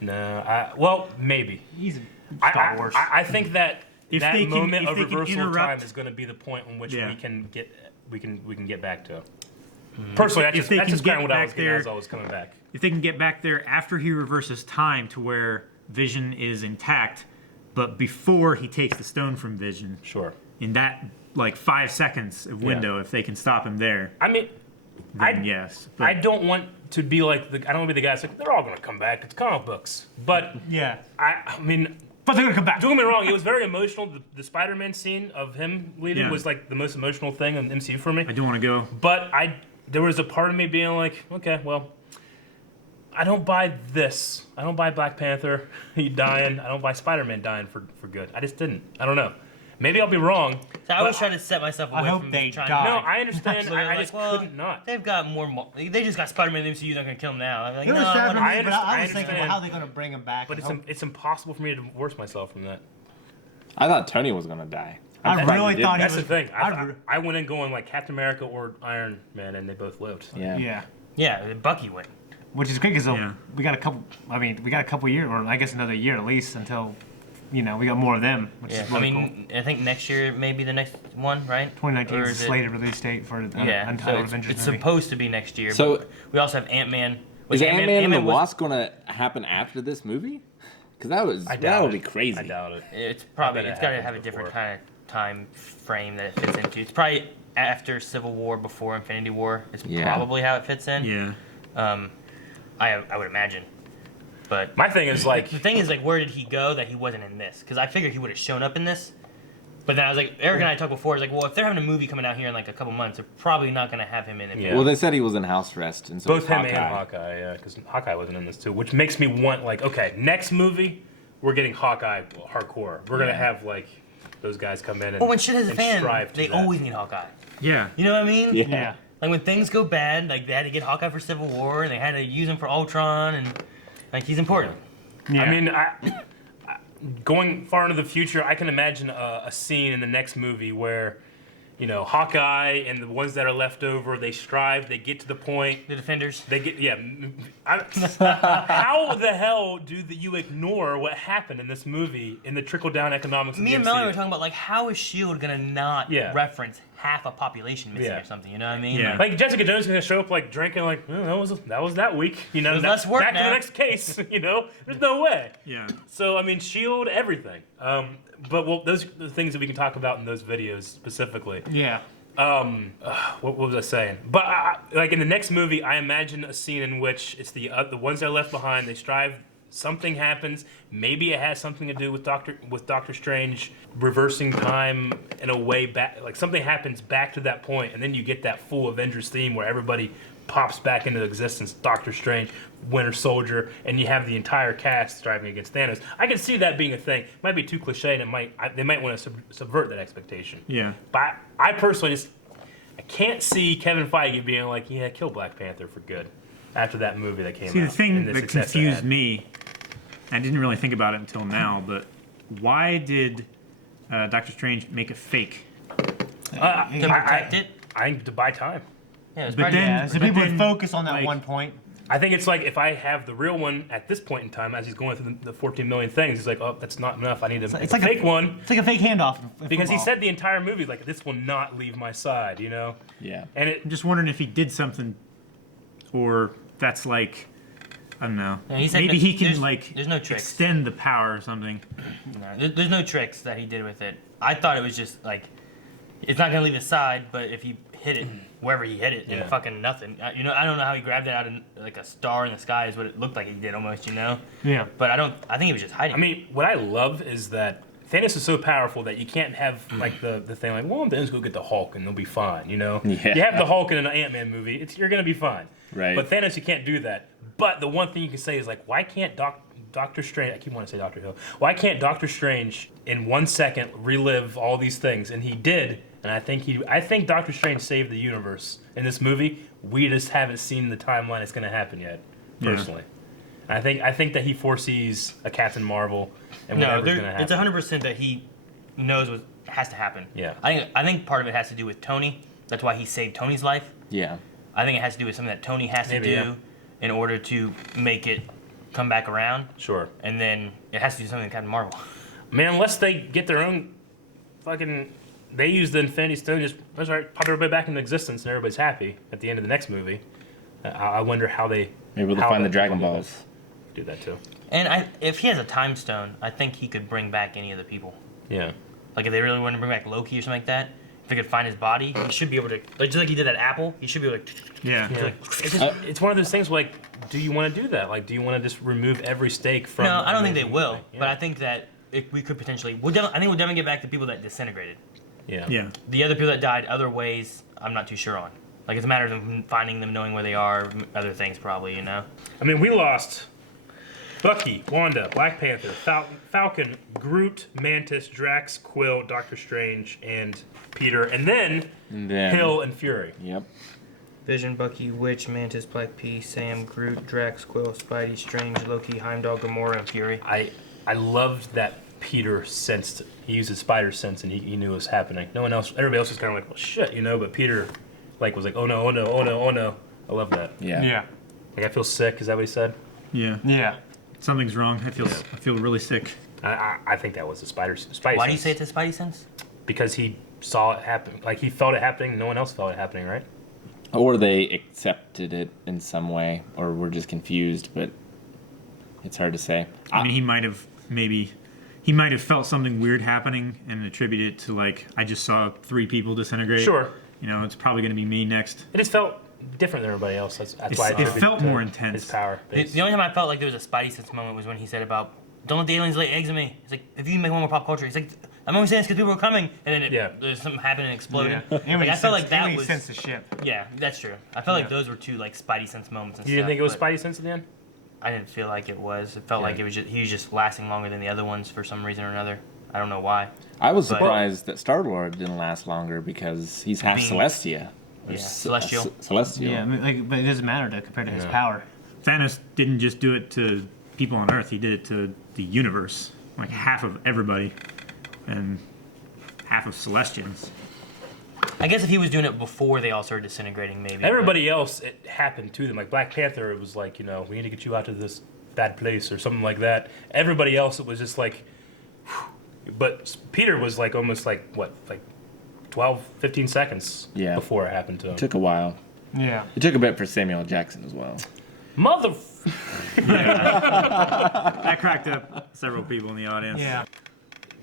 No. Well, maybe. He's Star Wars. I think that If that they can- moment if of they can reversal of time interrupt- is going to be the point in which Yeah. we can get back to. Personally, If they that's can just kind get of what I back was getting there- as I was coming back. If they can get back there after he reverses time to where Vision is intact, but before he takes the stone from Vision, Sure. in that like 5 seconds of window, if they can stop him there, I mean, then yes. But I don't want to be like I don't want to be the guy that's like they're all going to come back. It's comic books, but yeah. I mean, But they're gonna come back. Don't get me wrong, it was very emotional. The Spider-Man scene of him leaving Yeah. was like the most emotional thing in MCU for me. I do want to go. But there was a part of me being like, okay, well, I don't buy this. I don't buy Black Panther dying. I don't buy Spider-Man dying for good. I just didn't. I don't know. Maybe I'll be wrong. So I but was trying to set myself away I hope from they trying die. No, to. I understand. So they're I like, just well, couldn't not. They've got more. They just got Spider-Man in the MCU. They're gonna kill him now. I'm like, It no, was sad for me, I but I was understand. thinking, well, how are they gonna bring him back? But and it's impossible for me to divorce myself from that. I thought Tony was gonna die. I I'm surprised really he didn't. thought he That's was. the thing. I I went in going like Captain America or Iron Man, and they both lived. Yeah. yeah. yeah, Bucky went. Which is great because Yeah. we got a couple. I mean, we got a couple years, or I guess another year at least, until we got more of them, which Yeah, is really I cool. mean, I think next year may be the next one, right? 2019 Or is is the it- slated release date for the Yeah, so Untitled it's, Avengers it's movie. supposed to be next year. So- but we also have Ant-Man. Is Ant-Man and the Ant-Man was- Wasp gonna happen after this movie? Because that doubt would it. be crazy. I doubt it. It's probably I bet it it's got to happens have a different before. kind of time frame that it fits into. It's probably after Civil War, before Infinity War. It's Yeah. probably how it fits in. Yeah. I would imagine. But My thing is like, the thing is, like, where did he go that he wasn't in this? Because I figured he would have shown up in this. But then I was like, Eric and I talked before. I was like, well, if they're having a movie coming out here in like a couple months, they're probably not going to have him in it. Yeah. Well, they said he was in house arrest, and so both was him Hawkeye. and Hawkeye, yeah, because Hawkeye wasn't in this too, which makes me want like, okay, next movie, we're getting Hawkeye hardcore. We're gonna have like those guys come in and, Well, when shit hits the and fan, strive to they that. always need Hawkeye. Yeah. You know what I mean? Yeah. Yeah. Like when things go bad, like they had to get Hawkeye for Civil War, and they had to use him for Ultron, and like he's important. Yeah. I mean, going far into the future, I can imagine a scene in the next movie where, Hawkeye and the ones that are left over, they strive, they get to the point. The Defenders. They get, yeah. How the hell do you ignore what happened in this movie in the trickle down economics of Me the and MCU? Melanie were talking about like how is Shield gonna not Yeah. reference half a population missing Yeah. or something? You know what I mean? Yeah. Like, Like Jessica Jones is gonna show up like drinking like that was that week, There's less work back to now. the next case, There's no way. Yeah. So I mean, Shield everything. But those are the things that we can talk about in those videos specifically. yeah. What was I saying? But like in the next movie, I imagine a scene in which it's the ones that are left behind. They strive. Something happens. Maybe it has something to do with Doctor Strange reversing time in a way back. Like something happens back to that point, and then you get that full Avengers theme where everybody pops back into existence. Doctor Strange, Winter Soldier, and you have the entire cast striving against Thanos. I can see that being a thing. It might be too cliche, and they might want to subvert that expectation. Yeah. But I personally I can't see Kevin Feige being like, yeah, kill Black Panther for good after that movie that came out. See, the thing and the that success it confused had. me, I didn't really think about it until now, but why did Doctor Strange make a fake? to protect it. I think to buy time. Yeah, it's But probably. then- Yeah. So but people would then, focus on that like- one point. I think it's like if I have the real one at this point in time, as he's going through the 14 million things, he's like, oh, that's not enough. I need to make It's a like fake one. It's like a fake handoff. in Because he football. said the entire movie, like, this will not leave my side, Yeah. And it, I'm just wondering if he did something, or that's like, I don't know. Yeah, he said Maybe that he can there's no tricks. extend the power or something. No, there's no tricks that he did with it. I thought it was just like, it's not gonna leave his side, but if you hit it wherever he hit it, Yeah. in fucking nothing. I don't know how he grabbed it out of like a star in the sky is what it looked like he did almost, Yeah. But I think he was just hiding. I mean, what I love is that Thanos is so powerful that you can't have like the thing like, well, then go get the Hulk and they'll be fine, Yeah. You have the Hulk in an Ant-Man movie, you're gonna be fine. Right. But Thanos, you can't do that. But the one thing you can say is like, why can't Doctor Strange? I keep wanting to say Doctor Hill. Why can't Doctor Strange in 1 second relive all these things? And he did. And I think Doctor Strange saved the universe in this movie. We just haven't seen the timeline it's going to happen yet, personally. And I think that he foresees a Captain Marvel and no, whatever's going to happen. it's 100% that he knows what has to happen. Yeah. I think part of it has to do with Tony. That's why he saved Tony's life. Yeah. I think it has to do with something that Tony has to Maybe, do yeah. in order to make it come back around. Sure. And then it has to do something with Captain Marvel. Man, unless they get their own fucking... They use the Infinity Stone, that's right, pop everybody back into existence and everybody's happy at the end of the next movie. I wonder how they... Maybe they'll how find the they Dragon do Balls. Do that too. And if he has a time stone, I think he could bring back any of the people. Yeah. Like if they really want to bring back Loki or something like that, if they could find his body, he should be able to, like, just like he did that apple, he should be able to, Yeah. Yeah. It's one of those things where, like, do you want to do that? Like, do you want to just remove every stake from... No, I don't think they amazing will. movie? But Yeah. I think that we could potentially. I think we'll definitely get back to people that disintegrated. Yeah. Yeah. The other people that died other ways, I'm not too sure on. Like, it's a matter of them finding them, knowing where they are, other things probably, you know? I mean, we lost Bucky, Wanda, Black Panther, Falcon, Groot, Mantis, Drax, Quill, Doctor Strange, and Peter, and then Hill and Fury. Yep. Vision, Bucky, Witch, Mantis, Black Pea, Sam, Groot, Drax, Quill, Spidey, Strange, Loki, Heimdall, Gamora, and Fury. I loved that Peter sensed, he used his spider sense and he knew it was happening. No one else, everybody else was kind of like, well, shit, you know, but Peter was like, oh no, oh no, oh no, oh no. I love that. Yeah. Yeah. Like, I feel sick, is that what he said? Yeah. Yeah. Something's wrong. I feel really sick. I think that was the Spidey Why do you sense. say it's a Spidey sense? Because he saw it happen. Like, he felt it happening, no one else felt it happening, right? Or they accepted it in some way, or were just confused, but it's hard to say. I mean, he might have felt something weird happening and attributed it to, like, I just saw 3 people disintegrate. Sure. You know, it's probably going to be me next. It just felt different than everybody else. That's why I It attributed felt to more intense. His power. The only time I felt like there was a Spidey sense moment was when he said about, don't let the aliens lay eggs in me. He's like, if you make one more pop culture, he's like, I'm only saying this because people are coming. And then there's something happened and exploded. Yeah. Like, I felt like that was... sense the ship. Yeah, that's true. I felt like those were 2, like, Spidey sense moments and You didn't stuff, think it was but Spidey sense at the end? I didn't feel like it was. It felt Yeah. like it was just, he was just lasting longer than the other ones for some reason or another. I don't know why. I was But- surprised that Star-Lord didn't last longer because he's half Being- Celestia. Or Yeah, ce- Celestial. Celestial. Yeah, I mean, like, but it doesn't matter compared to his power. Thanos didn't just do it to people on Earth. He did it to the universe. Like half of everybody. And half of Celestians. I guess if he was doing it before they all started disintegrating, maybe. Everybody else, it happened to them. Like Black Panther, it was like, you know, we need to get you out to this bad place or something like that. Everybody else, it was just like, whew. But Peter was like almost like, what, like 12, 15 seconds Yeah. before it happened to him. It took a while. Yeah. It took a bit for Samuel Jackson as well. Mother... That cracked up several people in the audience. Yeah.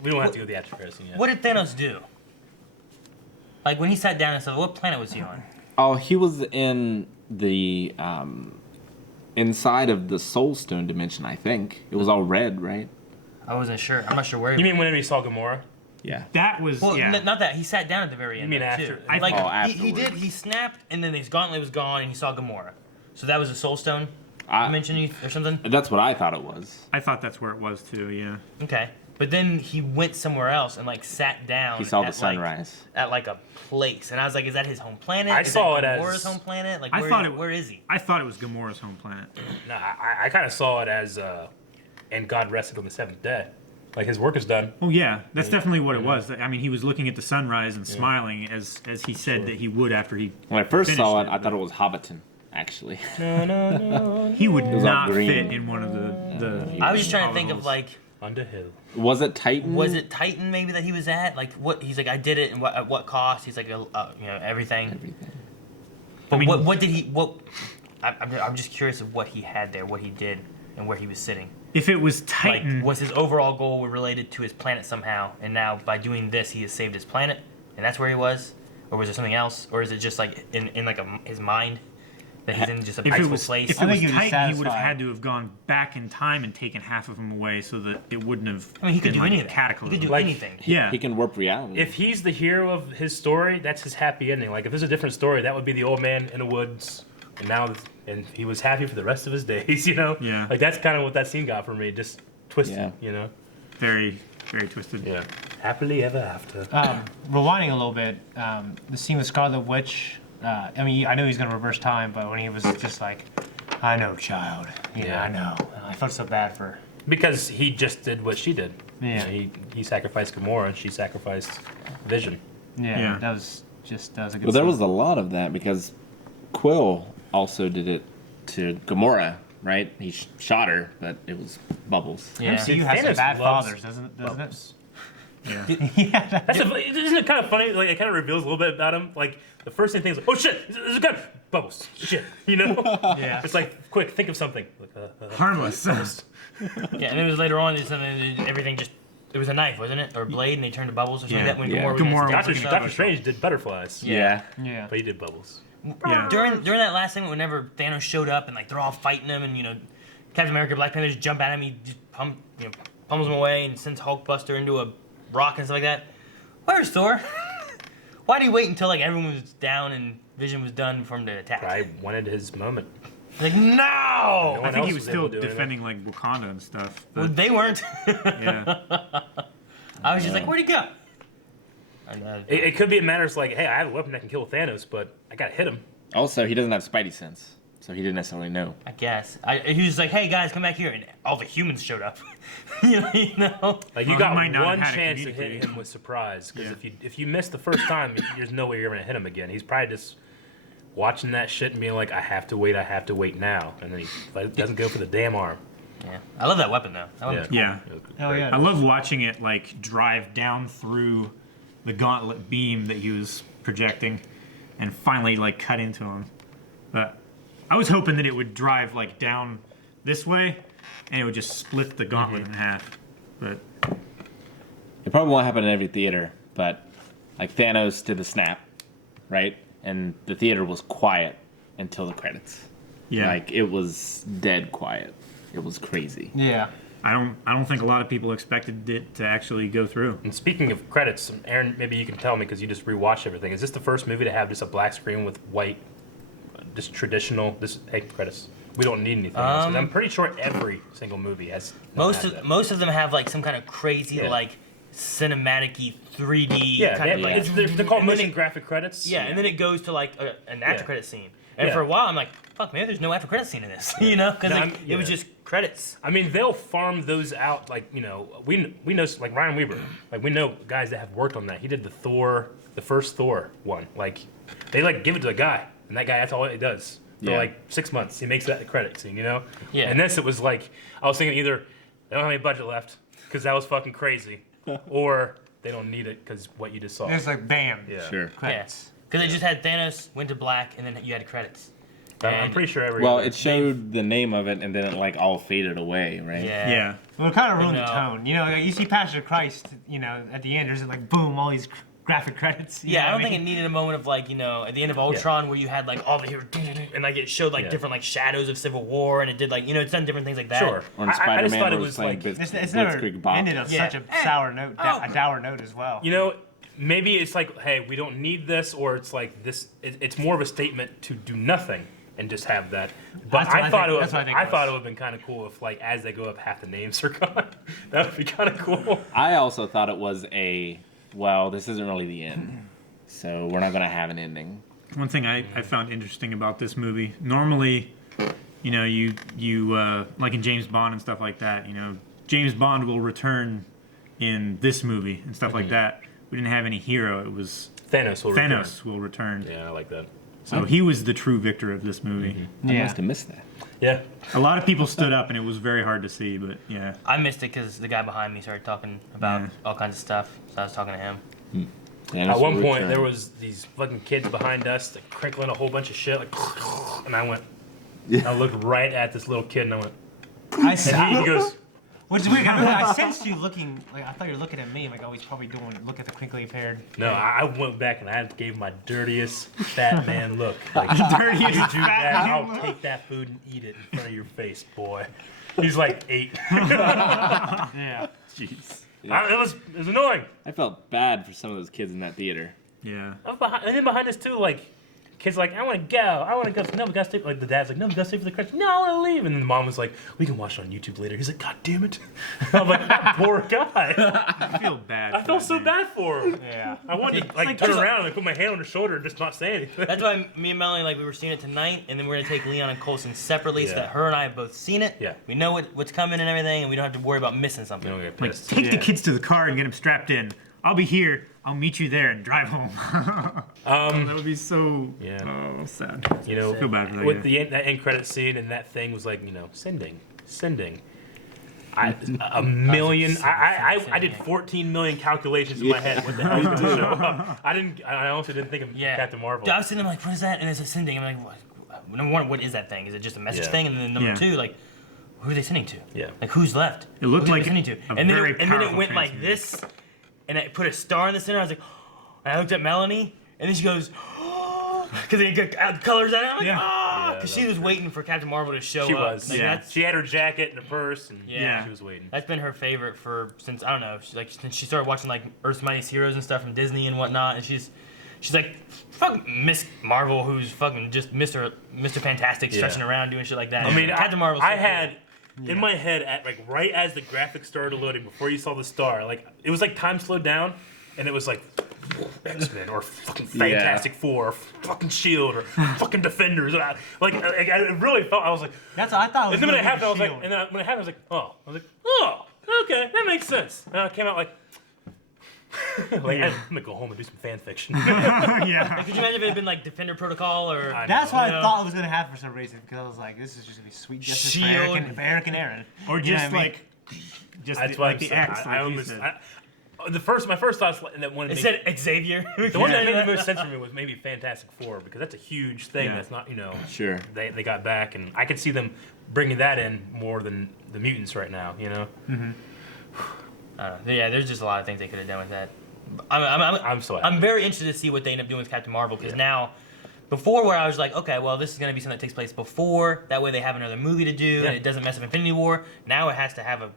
We don't have to go the after credits yet. What did Thanos do? Like, when he sat down and said, what planet was he on? Oh, he was in the inside of the Soul Stone dimension, I think. It was all red, right? I wasn't sure. I'm not sure where he You was. mean whenever you saw Gamora? Yeah. That was, Well, yeah. not that. He sat down at the very end. mean though, after? Too. I- Like, Oh, he did. afterwards. He snapped, and then his gauntlet was gone, and he saw Gamora. So that was a Soul Stone I- dimension or something? That's what I thought it was. I thought that's where it was too, yeah. Okay. But then he went somewhere else and, like, sat down. He saw the at, sunrise. At, like, a place. And I was like, is that his home planet? I Is saw that it as- Gamora's home planet? Like, I where, thought it- where is he? I thought it was Gamora's home planet. No, I kind of saw it as, and God rested on the 7th day. Like, his work is done. Oh yeah, that's definitely what it was. I mean, he was looking at the sunrise and smiling as he said that he would after he. When I first saw it, finished I thought it was Hobbiton, actually. He would was all not green. fit in one of the. I was just trying to think of, polygons. like, Underhill. Was it Titan? was it Titan maybe that he was at? Like, what? He's like, I did it, and at what cost? He's like, everything. Everything. But I mean- what did he? What? I'm just curious of what he had there, what he did, and where he was sitting. If it was Like, Titan, was his overall goal related to his planet somehow, and now by doing this, he has saved his planet, and that's where he was, or was there something else, or is it just like in like his mind that he's in just a if it peaceful was place? if I it was think he was Titan, he would have satisfied. had to have gone back in time and taken half of him away so that it wouldn't have. I mean, he could been do like anything. A He cataclysm. could do Like- anything. Yeah. He can warp reality. If he's the hero of his story, that's his happy ending. Like, if there's a different story, that would be the old man in the woods, and he was happy for the rest of his days, you know? Yeah. Like, that's kind of what that scene got for me, just twisted, Yeah. you know? Very, very twisted. Yeah. Happily ever after. Rewinding a little bit, the scene with Scarlet Witch. I mean, I know he's gonna reverse time, but when he was just like, "I know, child. Yeah, Yeah. I know." I felt so bad for. Because he just did what she did. Yeah. You know, he sacrificed Gamora, and she sacrificed Vision. Yeah, Yeah. that was a good. Well, there scene. was a lot of that because Quill also did it to Gamora, right? He shot her, but it was bubbles. Yeah. MCU has some Thanos bad loves fathers, doesn't it? Bubbles. Yeah. Yeah. Isn't it kind of funny? Like, it kind of reveals a little bit about him. Like, the first thing is like, oh shit, there's a gun. Bubbles. Shit. You know? Yeah. It's like, quick, think of something. Like, Harmless. Yeah, and it was later on. Everything just. It was a knife, wasn't it, or a blade, and they turned to bubbles or something Yeah. like that. When Yeah. Gamora was Gamora gonna was stab Doctor herself. Strange did butterflies. Yeah. Yeah. But he did bubbles. Yeah. During that last segment, whenever Thanos showed up and like they're all fighting him, and Captain America, Black Panther just jump at him, he just pummels him away and sends Hulkbuster into a rock and stuff like that. Where's Thor? Why did he wait until like everyone was down and Vision was done for him to attack? I wanted his moment. Like, no! I think he else was was able still to do defending like Wakanda and stuff. Well, But, they weren't. yeah. I was just like, where'd he go? It could be a matter of like, hey, I have a weapon that can kill Thanos, but I gotta hit him. Also, he doesn't have Spidey sense, so he didn't necessarily know. I guess. He was just like, hey guys, come back here. And all the humans showed up. you know? Like you Well, got he might not one have had it chance to hit communicated. him with surprise, because Yeah. if you miss the first time, there's no way you're gonna hit him again. He's probably just watching that shit and being like, I have to wait now, and then he doesn't go for the damn arm. Yeah. I love that weapon though. That weapon's cool. Yeah. Oh yeah. I love watching it like drive down through the gauntlet beam that he was projecting and finally like cut into him. But I was hoping that it would drive like down this way and it would just split the gauntlet in half. But It probably won't happen in every theater, but like Thanos did the snap, right? And the theater was quiet until the credits. yeah, Like it was dead quiet. It was crazy. Yeah. I don't think a lot of people expected it to actually go through. And speaking of credits, Aaron, maybe you can tell me because you just rewatched everything. Is this the first movie to have just a black screen with white, just traditional? Hey, credits. We don't need anything else. 'Cause I'm pretty sure every single movie has. Most had of that. most of them have like some kind of crazy Yeah. like cinematic-y 3D Yeah, kind of like they're called and then motion it- graphic credits. Yeah, and then it goes to like an after Yeah. credit scene. And Yeah. for a while I'm like, fuck man, there's no after credit scene in this. You know? Because No, it was yeah. just credits. I mean, they'll farm those out. Like we know like Ryan Weaver. Like we know guys that have worked on that. He did the first Thor one. Like they like give it to a guy, and that guy that's all he does for Yeah. like 6 months. He makes that the credit scene. Yeah. And this it was like I was thinking either they don't have any budget left because that was fucking crazy, or they don't need it because what you just saw. It's like bam. Yeah. Sure. Credits. Because they just had Thanos went to black, and then you had credits. I'm And- pretty sure every. Well, it showed the name of it and then it like all faded away, right? Yeah. Yeah. Well, it kind of ruined the No. tone. You know, like you see Passion of Christ. You know, at the end, there's like boom, all these graphic credits. you Yeah, know I what don't think it needed a moment of like, at the end of Ultron where you had like all the heroes and like it showed like Yeah. different like shadows of Civil War and it did like, it's done different things like that. Sure. Or in I just Spider-Man thought it where was playing like It's never Blitzkrieg Bop. ended on Yeah. such a sour note, a dour note as well. Maybe it's like, hey, we don't need this, or it's like this. It's more of a statement to do nothing and just have that. But That's what I I thought think- it was. that's what I think I it thought was. it would have been kind of cool if, like, as they go up, half the names are gone. That would be kind of cool. I also thought it was this isn't really the end. So we're not going to have an ending. One thing I found interesting about this movie, normally, you like in James Bond and stuff like that, James Bond will return in this movie and stuff like that. We didn't have any hero. It was Thanos will Thanos will return. return. Yeah, I like that. So he was the true victor of this movie. I Yeah. must have missed that. Yeah. A lot of people stood up and it was very hard to see, but yeah. I missed it because the guy behind me started talking about Yeah. all kinds of stuff. So I was talking to him. Thanos At one will point, return. there was these fucking kids behind us, like, crinkling a whole bunch of shit, like, and I went. I looked right at this little kid, and I went. I And saw, he goes. which is weird. I sensed you looking like I thought you were looking at me. Like, oh, he's probably look at the crinkly haired. No, I went back and I gave my dirtiest fat man look. Like, Dirtiest you do that, fat I'll take that food and eat it in front of your face, boy. He's like 8. Yeah. Jeez. It was annoying. I felt bad for some of those kids in that theater. Yeah. I was behind, and then behind us too, like kids like, I want to go. I want to go. No, we got to stay. Like the dad's like, no, we got to stay for the credits. No, I want to leave. And then the mom was like, we can watch it on YouTube later. He's like, God damn it. I'm like, that poor guy. I feel bad. I felt so bad for him. Yeah. I wanted to like like- turn it's like- around and put my hand on his shoulder and just not say anything. That's why me and Melanie, like, we were seeing it tonight, and then we're gonna take Leon and Colson separately so Yeah. that her and I have both seen it. Yeah. We know what's coming and everything, and we don't have to worry about missing something. Don't get Like, pissed. take the Yeah. kids to the car and get them strapped in. I'll be here. I'll meet you there and drive home. That would be so sad. Feel bad for that with guy. that end credit scene and that thing was like, sending. A million. I did 14 million calculations in my head. What the hell was going to show up? I honestly didn't think of Yeah. Captain Marvel. I was sitting there like, what is that? And it's a sending. I'm like, what? Number one, what is that thing? Is it just a message Yeah. thing? And then number Yeah. two, like, who are they sending to? Yeah. Like, who's left? It looked Who are like they sending to? a And then very and then it powerful went like transmission. this, and it put a star in the center. I was like, and I looked at Melanie, and then she goes, because it got colors on it. I'm like, Yeah. ah! Because she was waiting for Captain Marvel to show She up. was. Like, Yeah. that's- She had her jacket and her purse, and Yeah. she was waiting. That's been her favorite since I don't know, since she started watching like Earth's Mightiest Heroes and stuff from Disney and whatnot, and she's like fucking Miss Marvel, who's fucking just Mr. Fantastic, stretching around doing shit like that. I mean, Captain Marvel. I had in my head at like right as the graphics started loading, before you saw the star, like it was like time slowed down, and it was like X-Men or fucking Fantastic Four or fucking Shield or fucking Defenders. Like I really felt I was like. That's I thought it was. And then when it gonna be happened, I was like, Shield. and then when it happened, I was like, oh, okay, that makes sense. And I came out like, I'm gonna go home and do some fan fiction. Yeah. Could you imagine if it had been like Defender Protocol or? That's what know. I thought it was gonna happen for some reason, because I was like, this is just gonna be sweet justice for Shield. Eric and Aaron. Or You know just what I mean? just That's the, why like the X. I Like you almost. said. My first thoughts, and that one. It said Xavier. The one that made the most sense for me was maybe Fantastic Four, because that's a huge thing. Yeah. That's not, Sure. They got back, and I could see them bringing that in more than the mutants right now. Yeah, there's just a lot of things they could have done with that. I'm so happy. I'm very interested to see what they end up doing with Captain Marvel, because now, before where I was like, okay, well this is gonna be something that takes place before. That way they have another movie to do, and it doesn't mess up Infinity War. Now it has to have an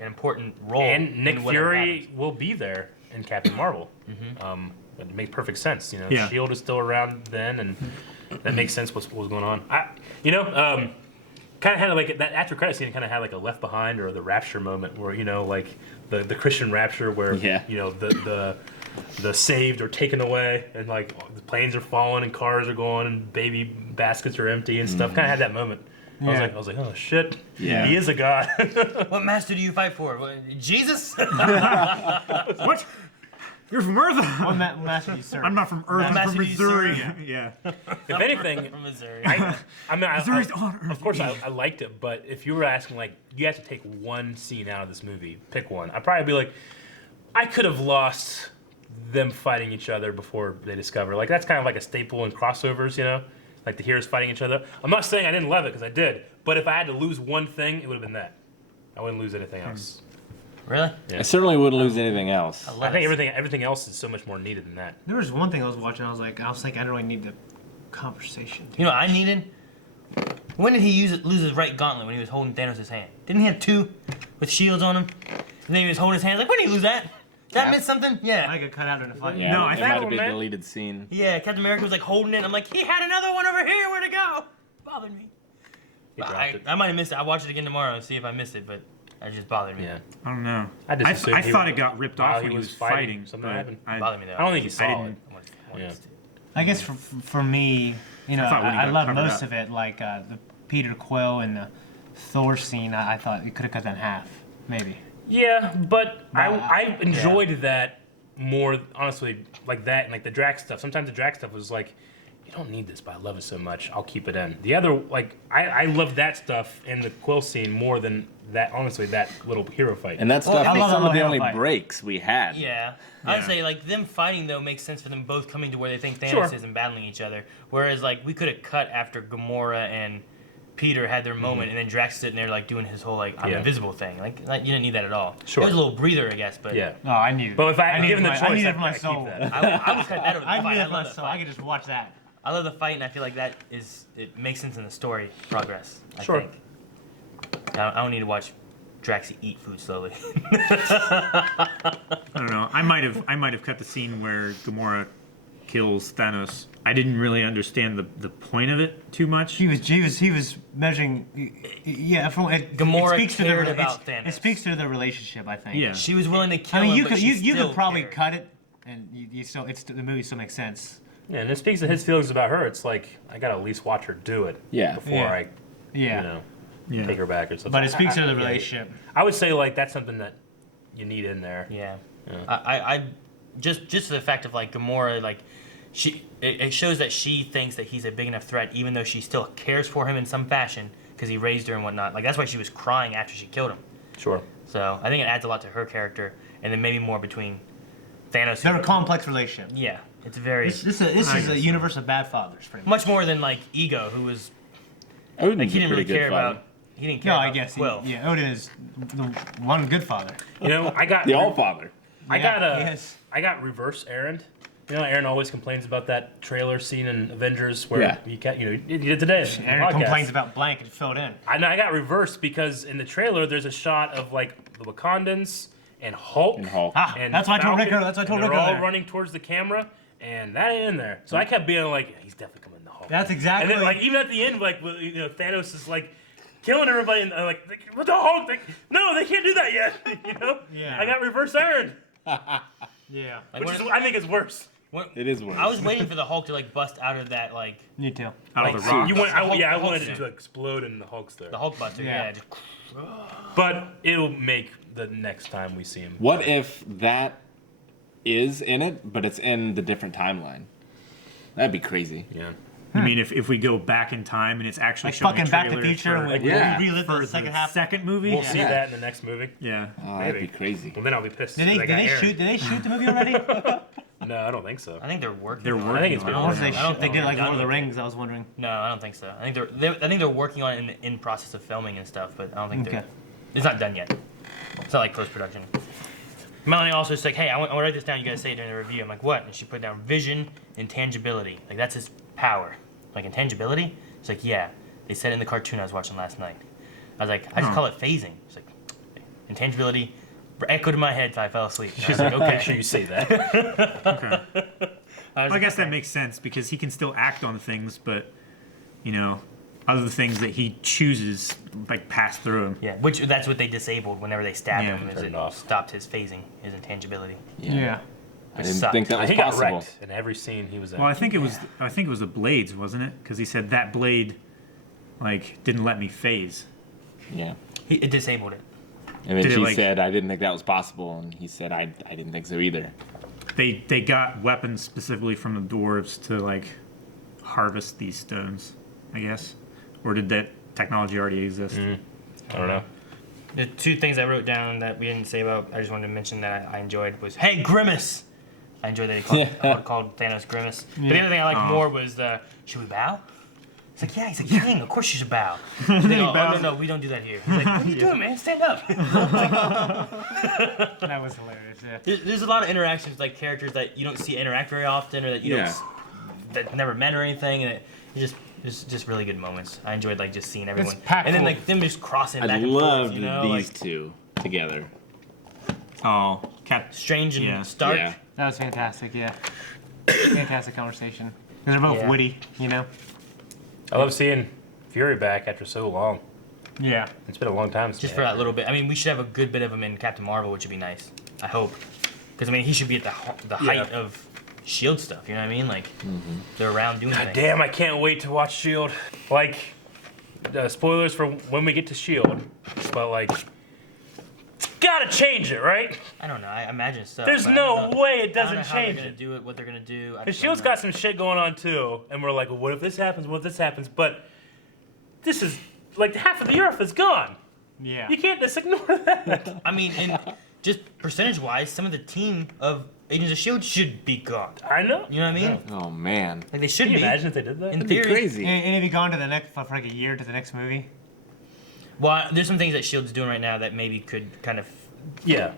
important role. And Nick in whatever Fury happens. will be there in Captain Marvel. It makes perfect sense. Yeah. Shield is still around then, and that makes sense. What's going on? Kind of had like that after credit scene. Kind of had like a Left Behind or the Rapture moment, where like the Christian Rapture, where the saved are taken away, and like the planes are falling and cars are going and baby baskets are empty and stuff. Kind of had that moment. I was like, oh shit, Yeah. he is a god. What master do you fight for? What, Jesus? What? You're from Earth? What master do you serve? I'm not from Earth. I'm Master from do you serve? Missouri. Yeah. If anything, From Missouri. I mean, Missouri's on Earth. of course, I liked it, but if you were asking, like, you have to take one scene out of this movie, pick one, I'd probably be like, I could have lost them fighting each other before they discover. Like, that's kind of like a staple in crossovers, like the heroes fighting each other. I'm not saying I didn't love it, because I did, but if I had to lose one thing, it would have been that. I wouldn't lose anything else. Really? Yeah. I certainly wouldn't lose anything else. I think everything else is so much more needed than that. There was one thing I was watching. I was thinking, I don't really need the conversation. You know what I needed? When did he lose his right gauntlet when he was holding Thanos' hand? Didn't he have two with shields on him? And then he was holding his hand. Like, when did he lose that? Did that miss something? Yeah. I got cut out in a fight. Yeah, No, it I might think- have been a man. deleted scene. Yeah, Captain America was like holding it. I'm like, he had another one over here. Where'd it go? Bothered me. He dropped it. I might have missed it. I'll watch it again tomorrow and see if I missed it, but it just bothered me. Yeah. I don't know. I just assumed I he thought was- it got ripped while off when he was fighting. something but happened. It bothered me though. I don't think he saw it. didn't- Yeah. I guess for me, I thought when he I got love covered most up. of it, like the Peter Quill and the Thor scene. I thought it could have cut that in half, maybe. Yeah, but Nah, I enjoyed that more, honestly, like that and like the Drax stuff. Sometimes the Drax stuff was like, you don't need this, but I love it so much, I'll keep it in. The other, like, I love that stuff in the Quill scene more than that, honestly, that little hero fight. And that stuff I was love some that of the little only fight. breaks we had. Yeah. I'd Yeah. say like them fighting though makes sense for them both coming to where they think Thanos Sure. is and battling each other. Whereas like we could have cut after Gamora and Peter had their moment, and then Drax sitting there like doing his whole like I'm Yeah. invisible thing. Like you didn't need that at all. Sure. It was a little breather, I guess, but yeah. No, I need it. But if I had need given the it choice, I need it I'd for my keep soul. that. I would cut that over the I fight. need I it for love my the soul. I fight. could just watch that. I love the fight, and I feel like it makes sense in the story progress. I Sure. think. I don't need to watch Drax eat food slowly. I don't know. I might have cut the scene where Gamora kills Thanos. I didn't really understand the point of it too much. He was measuring. Yeah, from it. Gamora it speaks cared to the, about it's- Thanos. It speaks to the relationship, I think. Yeah. She was willing to kill I mean, him, you but could she you still could probably cared. cut it, and you still the movie still makes sense. Yeah, and it speaks to his feelings about her. It's like, I gotta at least watch her do it Yeah. before Yeah. I, Yeah, Yeah. take her back or something. but it speaks to the yeah. relationship. I would say, like, that's something that you need in there. Yeah. Yeah. I just the fact of like Gamora, like it shows that she thinks that he's a big enough threat, even though she still cares for him in some fashion because he raised her and whatnot. Like that's why she was crying after she killed him. Sure. So I think it adds a lot to her character, and then maybe more between Thanos. They're a complex relationship. Yeah, it's very This is I a guess universe of bad fathers, pretty much. much more than like Ego, who was Odin's like he a didn't pretty really good care father. about. He didn't care No, about I guess. Quill. Yeah, Odin is the one good father. You know, I got The All Father. I Yeah, got he is. I got reverse Aaron. You know, Aaron always complains about that trailer scene in Avengers where Yeah. you can't, you did today. in the Aaron podcast. complains about blank and fill it in. I know I got reversed because in the trailer there's a shot of like the Wakandans and Hulk. And That's why I told Falcon, Rico. That's why I told and Rico. they're all there. running towards the camera, and that ain't in there. So I kept being like, he's definitely coming in the Hulk. That's exactly. And then like even at the end, like Thanos is like killing everybody, and like what the Hulk? No, they can't do that yet. Yeah. I got reverse Aaron, Yeah. Like, which is when- I think is worse. when- It is worse. I was waiting for the Hulk to like bust out of that like Me too. Out of the rock. You want? I Hulk wanted it suit. to explode and the Hulk's there. the Hulk buster. Yeah. Yeah. Just, But it'll make the next time we see him. What if that is in it, but it's in the different timeline? That'd be crazy. Yeah. You mean if we go back in time and it's actually Like showing fucking Back to the trailers Future, for, and we Yeah. relive for the second half. second movie? We'll see Yeah. that in the next movie. Yeah. Oh, that'd be Maybe. crazy. Well, then I'll be pissed. Did they, 'cause I did got they Aaron. shoot? Did they shoot the movie already? No, I don't think so. I think they're working. They're on it. working I think it's on been it. Or was they, I don't they think did they're like done Lord of the with it. Rings? I was wondering. No, I don't think so. I think they're working on it in process of filming and stuff, but I don't think Okay. it's not done yet. It's not like post production. Melanie also is like, hey, I want to write this down. You guys say it during the review. I'm like, what? And she put down vision, intangibility. Like that's his power. Like intangibility. She's like, yeah. They said it in the cartoon I was watching last night. I was like, I just call it phasing. She's like, intangibility echoed in my head till I fell asleep. And I was like, okay. Make sure you say that. Okay. I was Well, I guess that makes sense because he can still act on things, but other things that he chooses like pass through him. Yeah, which that's what they disabled whenever they stabbed Yeah. him. Is Turned it off. stopped his phasing, his intangibility. Yeah. I didn't sucked. think that was he got possible. wrecked in every scene he was in. Well, I think it was the blades, wasn't it? Because he said that blade like didn't let me phase. Yeah. It disabled it. And then Did it, she like- said, I didn't think that was possible. And he said, I didn't think so either. They got weapons specifically from the dwarves to like harvest these stones, I guess, or did that technology already exist? I don't know. The two things I wrote down that we didn't say about, I just wanted to mention that I enjoyed was, hey, Grimace! I enjoyed that he called Thanos Grimace. But the other thing I liked more was the, should we bow? He's like, yeah, he's a king, of course you should bow. They go, oh, no, we don't do that here. He's like, what are you doing, man? Stand up. That was hilarious. Yeah. There's a lot of interactions with like characters that you don't see interact very often or that you Yeah. don't, that never met or anything. And it's just really good moments. I enjoyed like just seeing everyone. packed And then full. like them just crossing I back and loved forth, you know? these Like, two together. Oh, Strange and Yeah. Stark. Yeah. That was fantastic. Yeah. Fantastic conversation. 'Cause they're both Yeah. witty, you know. I love seeing Fury back after so long. Yeah. It's been a long time since Just we for had that little bit. I mean, we should have a good bit of him in Captain Marvel, which would be nice. I hope. Because, I mean, he should be at the height of S.H.I.E.L.D. stuff, you know what I mean? Like, they're around doing God things. damn, I can't wait to watch S.H.I.E.L.D. Like, spoilers for when we get to S.H.I.E.L.D. But, like, gotta change it, right? I don't know. I imagine so. There's but I no don't know. way it I don't doesn't know how change they're going it. to do it, what they're going to do. I Because just don't S.H.I.E.L.D.'s know. got some shit going on, too. And we're like, well, what if this happens? What if this happens? But this is, like, half of the Earth is gone. Yeah. You can't just ignore that. I mean, and just percentage-wise, some of the team of Agents of S.H.I.E.L.D. should be gone. I know. You know what I mean? Oh, man. Like, they should Can you be. imagine if they did that? In That'd be theory. crazy. And have you gone to the next for like a year to the next movie? Well, there's some things that S.H.I.E.L.D.'s doing right now that maybe could kind of Yeah.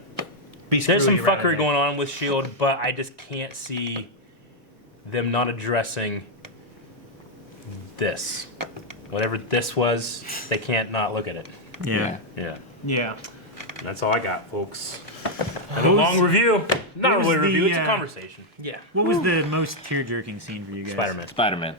be There's some screwy around a fuckery bit. going on with S.H.I.E.L.D., but I just can't see them not addressing this. Whatever this was, they can't not look at it. yeah. Yeah. Yeah. And that's all I got, folks. And a long review. Not what was really a review, the, it's a uh, conversation. Yeah. What was the most tear-jerking scene for you guys? Spider-Man. Spider-Man.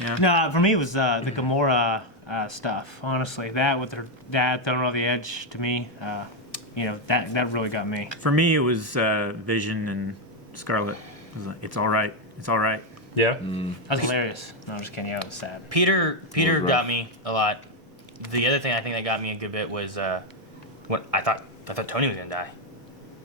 Yeah. No, for me it was the Gamora stuff. Honestly, that with her dad throwing her on the edge to me, that really got me. For me, it was Vision and Scarlet. It was like, it's all right. It's all right. Yeah. That was hilarious. No, I'm just kidding. Yeah, it was sad. Peter rough. got me a lot. The other thing I think that got me a good bit was when I thought Tony was gonna die,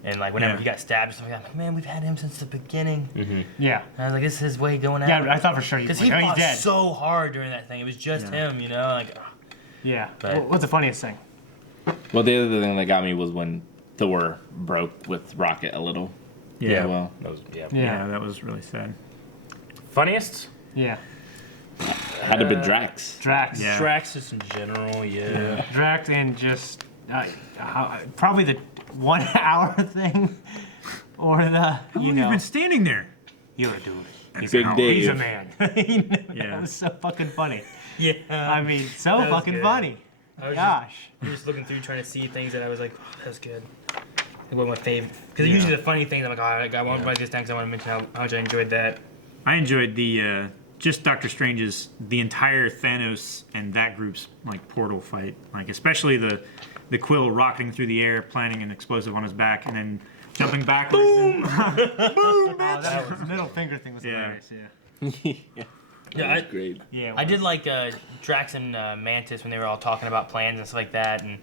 and like whenever Yeah. he got stabbed or something, I'm like, man, we've had him since the beginning. Yeah. And I was like, this is his way going out. Yeah, I thought for sure because he's he like, oh, fought he's dead. so hard during that thing. It was just Yeah. him, you know. Like, Yeah. But- What's the funniest thing? Well, the other thing that got me was when Thor broke with Rocket a little. Yeah. Well, That was, yeah. Yeah, that was really sad. Funniest? Yeah. had to be Drax. Drax. Yeah. Drax just in general, yeah. Drax and just probably the 1 hour thing, or the How long have you been standing there? You're a dude. He's Big a, Dave. he's a man. Yeah. That was so fucking funny. Yeah. I mean, so That was fucking good. funny. I was Gosh. just looking through trying to see things that I was like, oh, that was good. One of my favorite. Because usually the funny things, I'm like, oh, I want to write this down because I want to mention how much I enjoyed that. I enjoyed the just Doctor Strange's the entire Thanos and that group's like portal fight, like especially the Quill rocketing through the air, planting an explosive on his back, and then jumping backwards. Boom! Oh, that was, the middle finger thing was Yeah. hilarious. Yeah. That Yeah, was great. Yeah. I did like Drax and Mantis when they were all talking about plans and stuff like that, and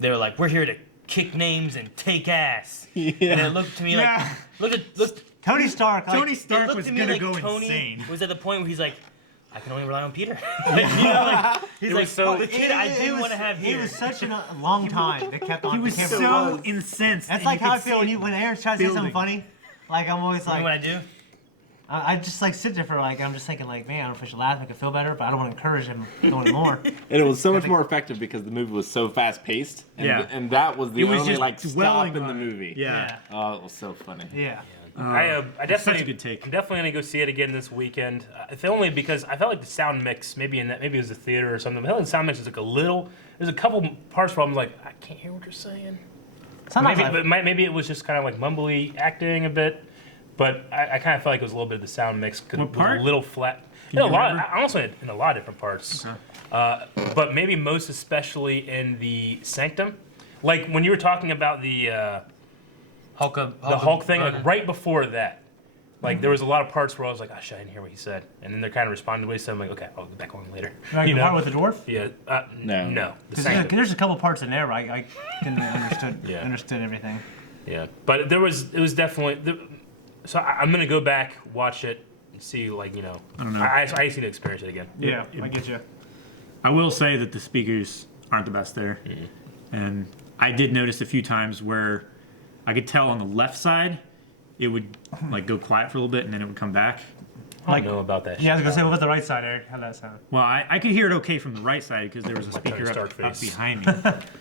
they were like, "We're here to kick names and take ass." And it looked to me Yeah. like, looked. Tony Stark. Like, Tony It Stark looked was to me gonna like go Tony insane. was at the point where he's like, "I can only rely on Peter." Like, you know, like, he's like, so- "The kid I didn't want to have It here." was such a long time. They kept on. He was the so camera. incensed. That's and like you how I could feel see when Aaron tries to say something building. funny. Like I'm always You know what I like, do? I just like sit there for like I'm just thinking like, man, I don't know if I should laugh, make it feel better, but I don't want to encourage him going more. And it was so much more effective because the movie was so fast paced. And, Yeah. and that was the It was only just like dwelling stop in the on it. movie. Yeah. Oh, it was so funny. Yeah. I definitely, such a good take. I'm definitely gonna go see it again this weekend. If only because I felt like the sound mix, maybe it was a theater or something. I felt like the sound mix was like a little. There's a couple parts where I'm like, I can't hear what you're saying. Sometimes Maybe, I- but maybe it was just kind of like mumbly acting a bit. But I kind of felt like it was a little bit of the sound mix because it What was part? a little flat. Can you a lot. remember? Honestly, in a lot of different parts. But maybe most especially in the Sanctum, like when you were talking about the Hulk thing, like right before that. Like there was a lot of parts where I was like, "Gosh, I didn't hear what he said," and then they're kind of responding to what he said. I'm like, "Okay, I'll get back on later." like you the know? part with the dwarf. Yeah. No. No. The 'Cause Sanctum. there's a couple parts in there where I didn't understood Yeah. understood everything. Yeah. But it was definitely. So I'm gonna go back, watch it, and see like I don't know. I just need to experience it again. Yeah, I get you. I will say that the speakers aren't the best there, and I did notice a few times where I could tell on the left side it would like go quiet for a little bit and then it would come back. I don't know about that. Yeah, I was shit. gonna say, what about the right side, Eric? How'd that sound? Well, I could hear it okay from the right side because there was a Like Tony speaker Stark up face. behind me.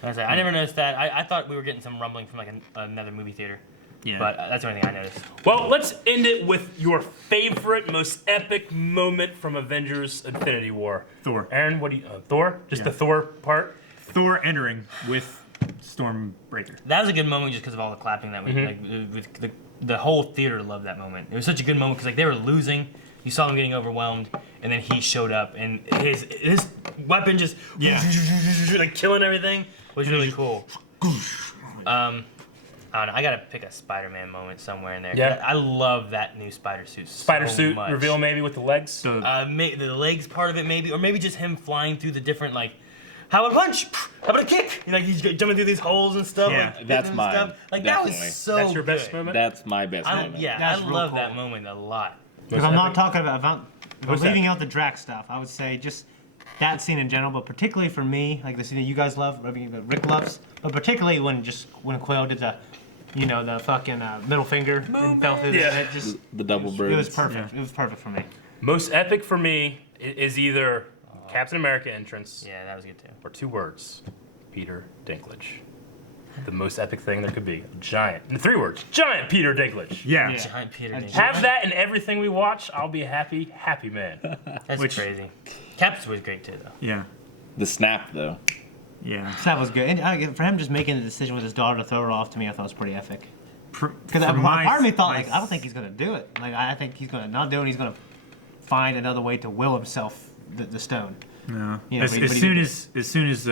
I never noticed that. I thought we were getting some rumbling from like another movie theater. Yeah. But that's the only thing I noticed. Well, let's end it with your favorite, most epic moment from Avengers: Infinity War. Thor. Aaron, what do you? Thor? Just Yeah. the Thor part? Thor entering with Stormbreaker. That was a good moment just because of all the clapping that we like. With the whole theater loved that moment. It was such a good moment because like they were losing. You saw them getting overwhelmed, and then he showed up, and his weapon just like killing everything was really cool. I don't know. I gotta pick a Spider-Man moment somewhere in there. Yeah. I love that new spider suit. Spider so suit much. reveal maybe with the legs. The, The legs part of it maybe, or maybe just him flying through the different like, how about a punch? How about a kick? You know, like he's jumping through these holes and stuff. Yeah, like, hitting that's and mine. stuff. Like that Definitely. was so That's your best good. moment. That's my best moment. Yeah, That's I real love cool. that moment a lot. If Most I'm not epic. talking about, if I'm Most leaving epic. out the Drax stuff, I would say just that scene in general, but particularly for me, like the scene that you guys love, I mean, that Rick loves, but particularly when Quill did the, the fucking middle finger and fell through Yeah. it just, The double it birds. was perfect. It was perfect for me. Most epic for me is either Captain America entrance Yeah, that was good too. or two words: Peter Dinklage. The most epic thing there could be. Giant. In 3 words: Giant Peter Dinklage. yeah. Yeah. Giant Peter. And Dinklage. Have that in everything we watch. I'll be a happy, happy man. That's Which- crazy. Caps was great too though. Yeah. The snap, though. Yeah. So that was good. And for him just making the decision with his daughter to throw her off, to me, I thought was pretty epic. Because Because part of me thought, like, I don't think he's going to do it. Like, I think he's going to not do it. He's going to find another way to will himself the stone. No. You know, as, but as he soon didn't. as soon as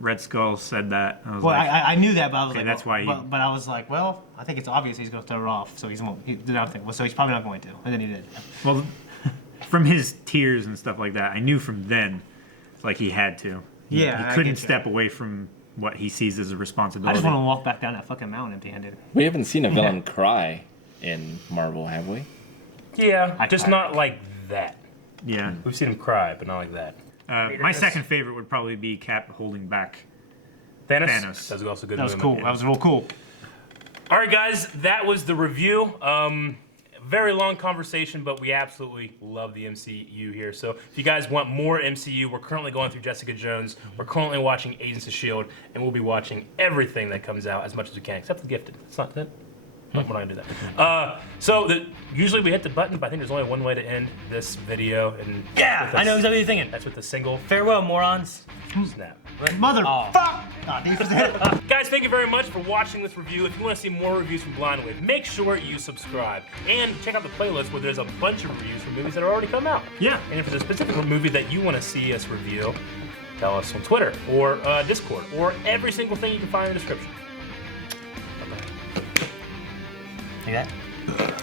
Red Skull said that, I was Well, like, I knew that, but I was Okay, like, that's well, why he- but I was like, well, I think it's obvious he's going to throw her off, so he did not think. Well, so he's probably not going to, and then he did. well, from his tears and stuff like that, I knew from then, like he had to. Yeah, He I couldn't get you. step away from what he sees as a I responsibility. just want to walk back down that fucking mountain empty-handed. We haven't seen a villain cry in Marvel, have we? Yeah, just cried. not like that. Yeah. We've seen him cry, but not like that. My second favorite would probably be Cap holding back. Thanos. Thanos. That was also a good. That was moment. cool. That was real cool. All right, guys, that was the review. Very long conversation, but we absolutely love the MCU here. So if you guys want more MCU, we're currently going through Jessica Jones. We're currently watching Agents of S.H.I.E.L.D., and we'll be watching everything that comes out as much as we can, except The Gifted. It's not that. We're not gonna do that. Usually we hit the button, but I think there's only one way to end this video. And Yeah, I know exactly what you're thinking. That's with the single Farewell, morons. snap. Motherfuck! Oh. Oh, did you say it? Guys, thank you very much for watching this review. If you want to see more reviews from Blind Wave, make sure you subscribe. And check out the playlist where there's a bunch of reviews for movies that are already come out. Yeah. And if there's a specific movie that you want to see us review, tell us on Twitter or Discord or every single thing you can find in the description. Like that?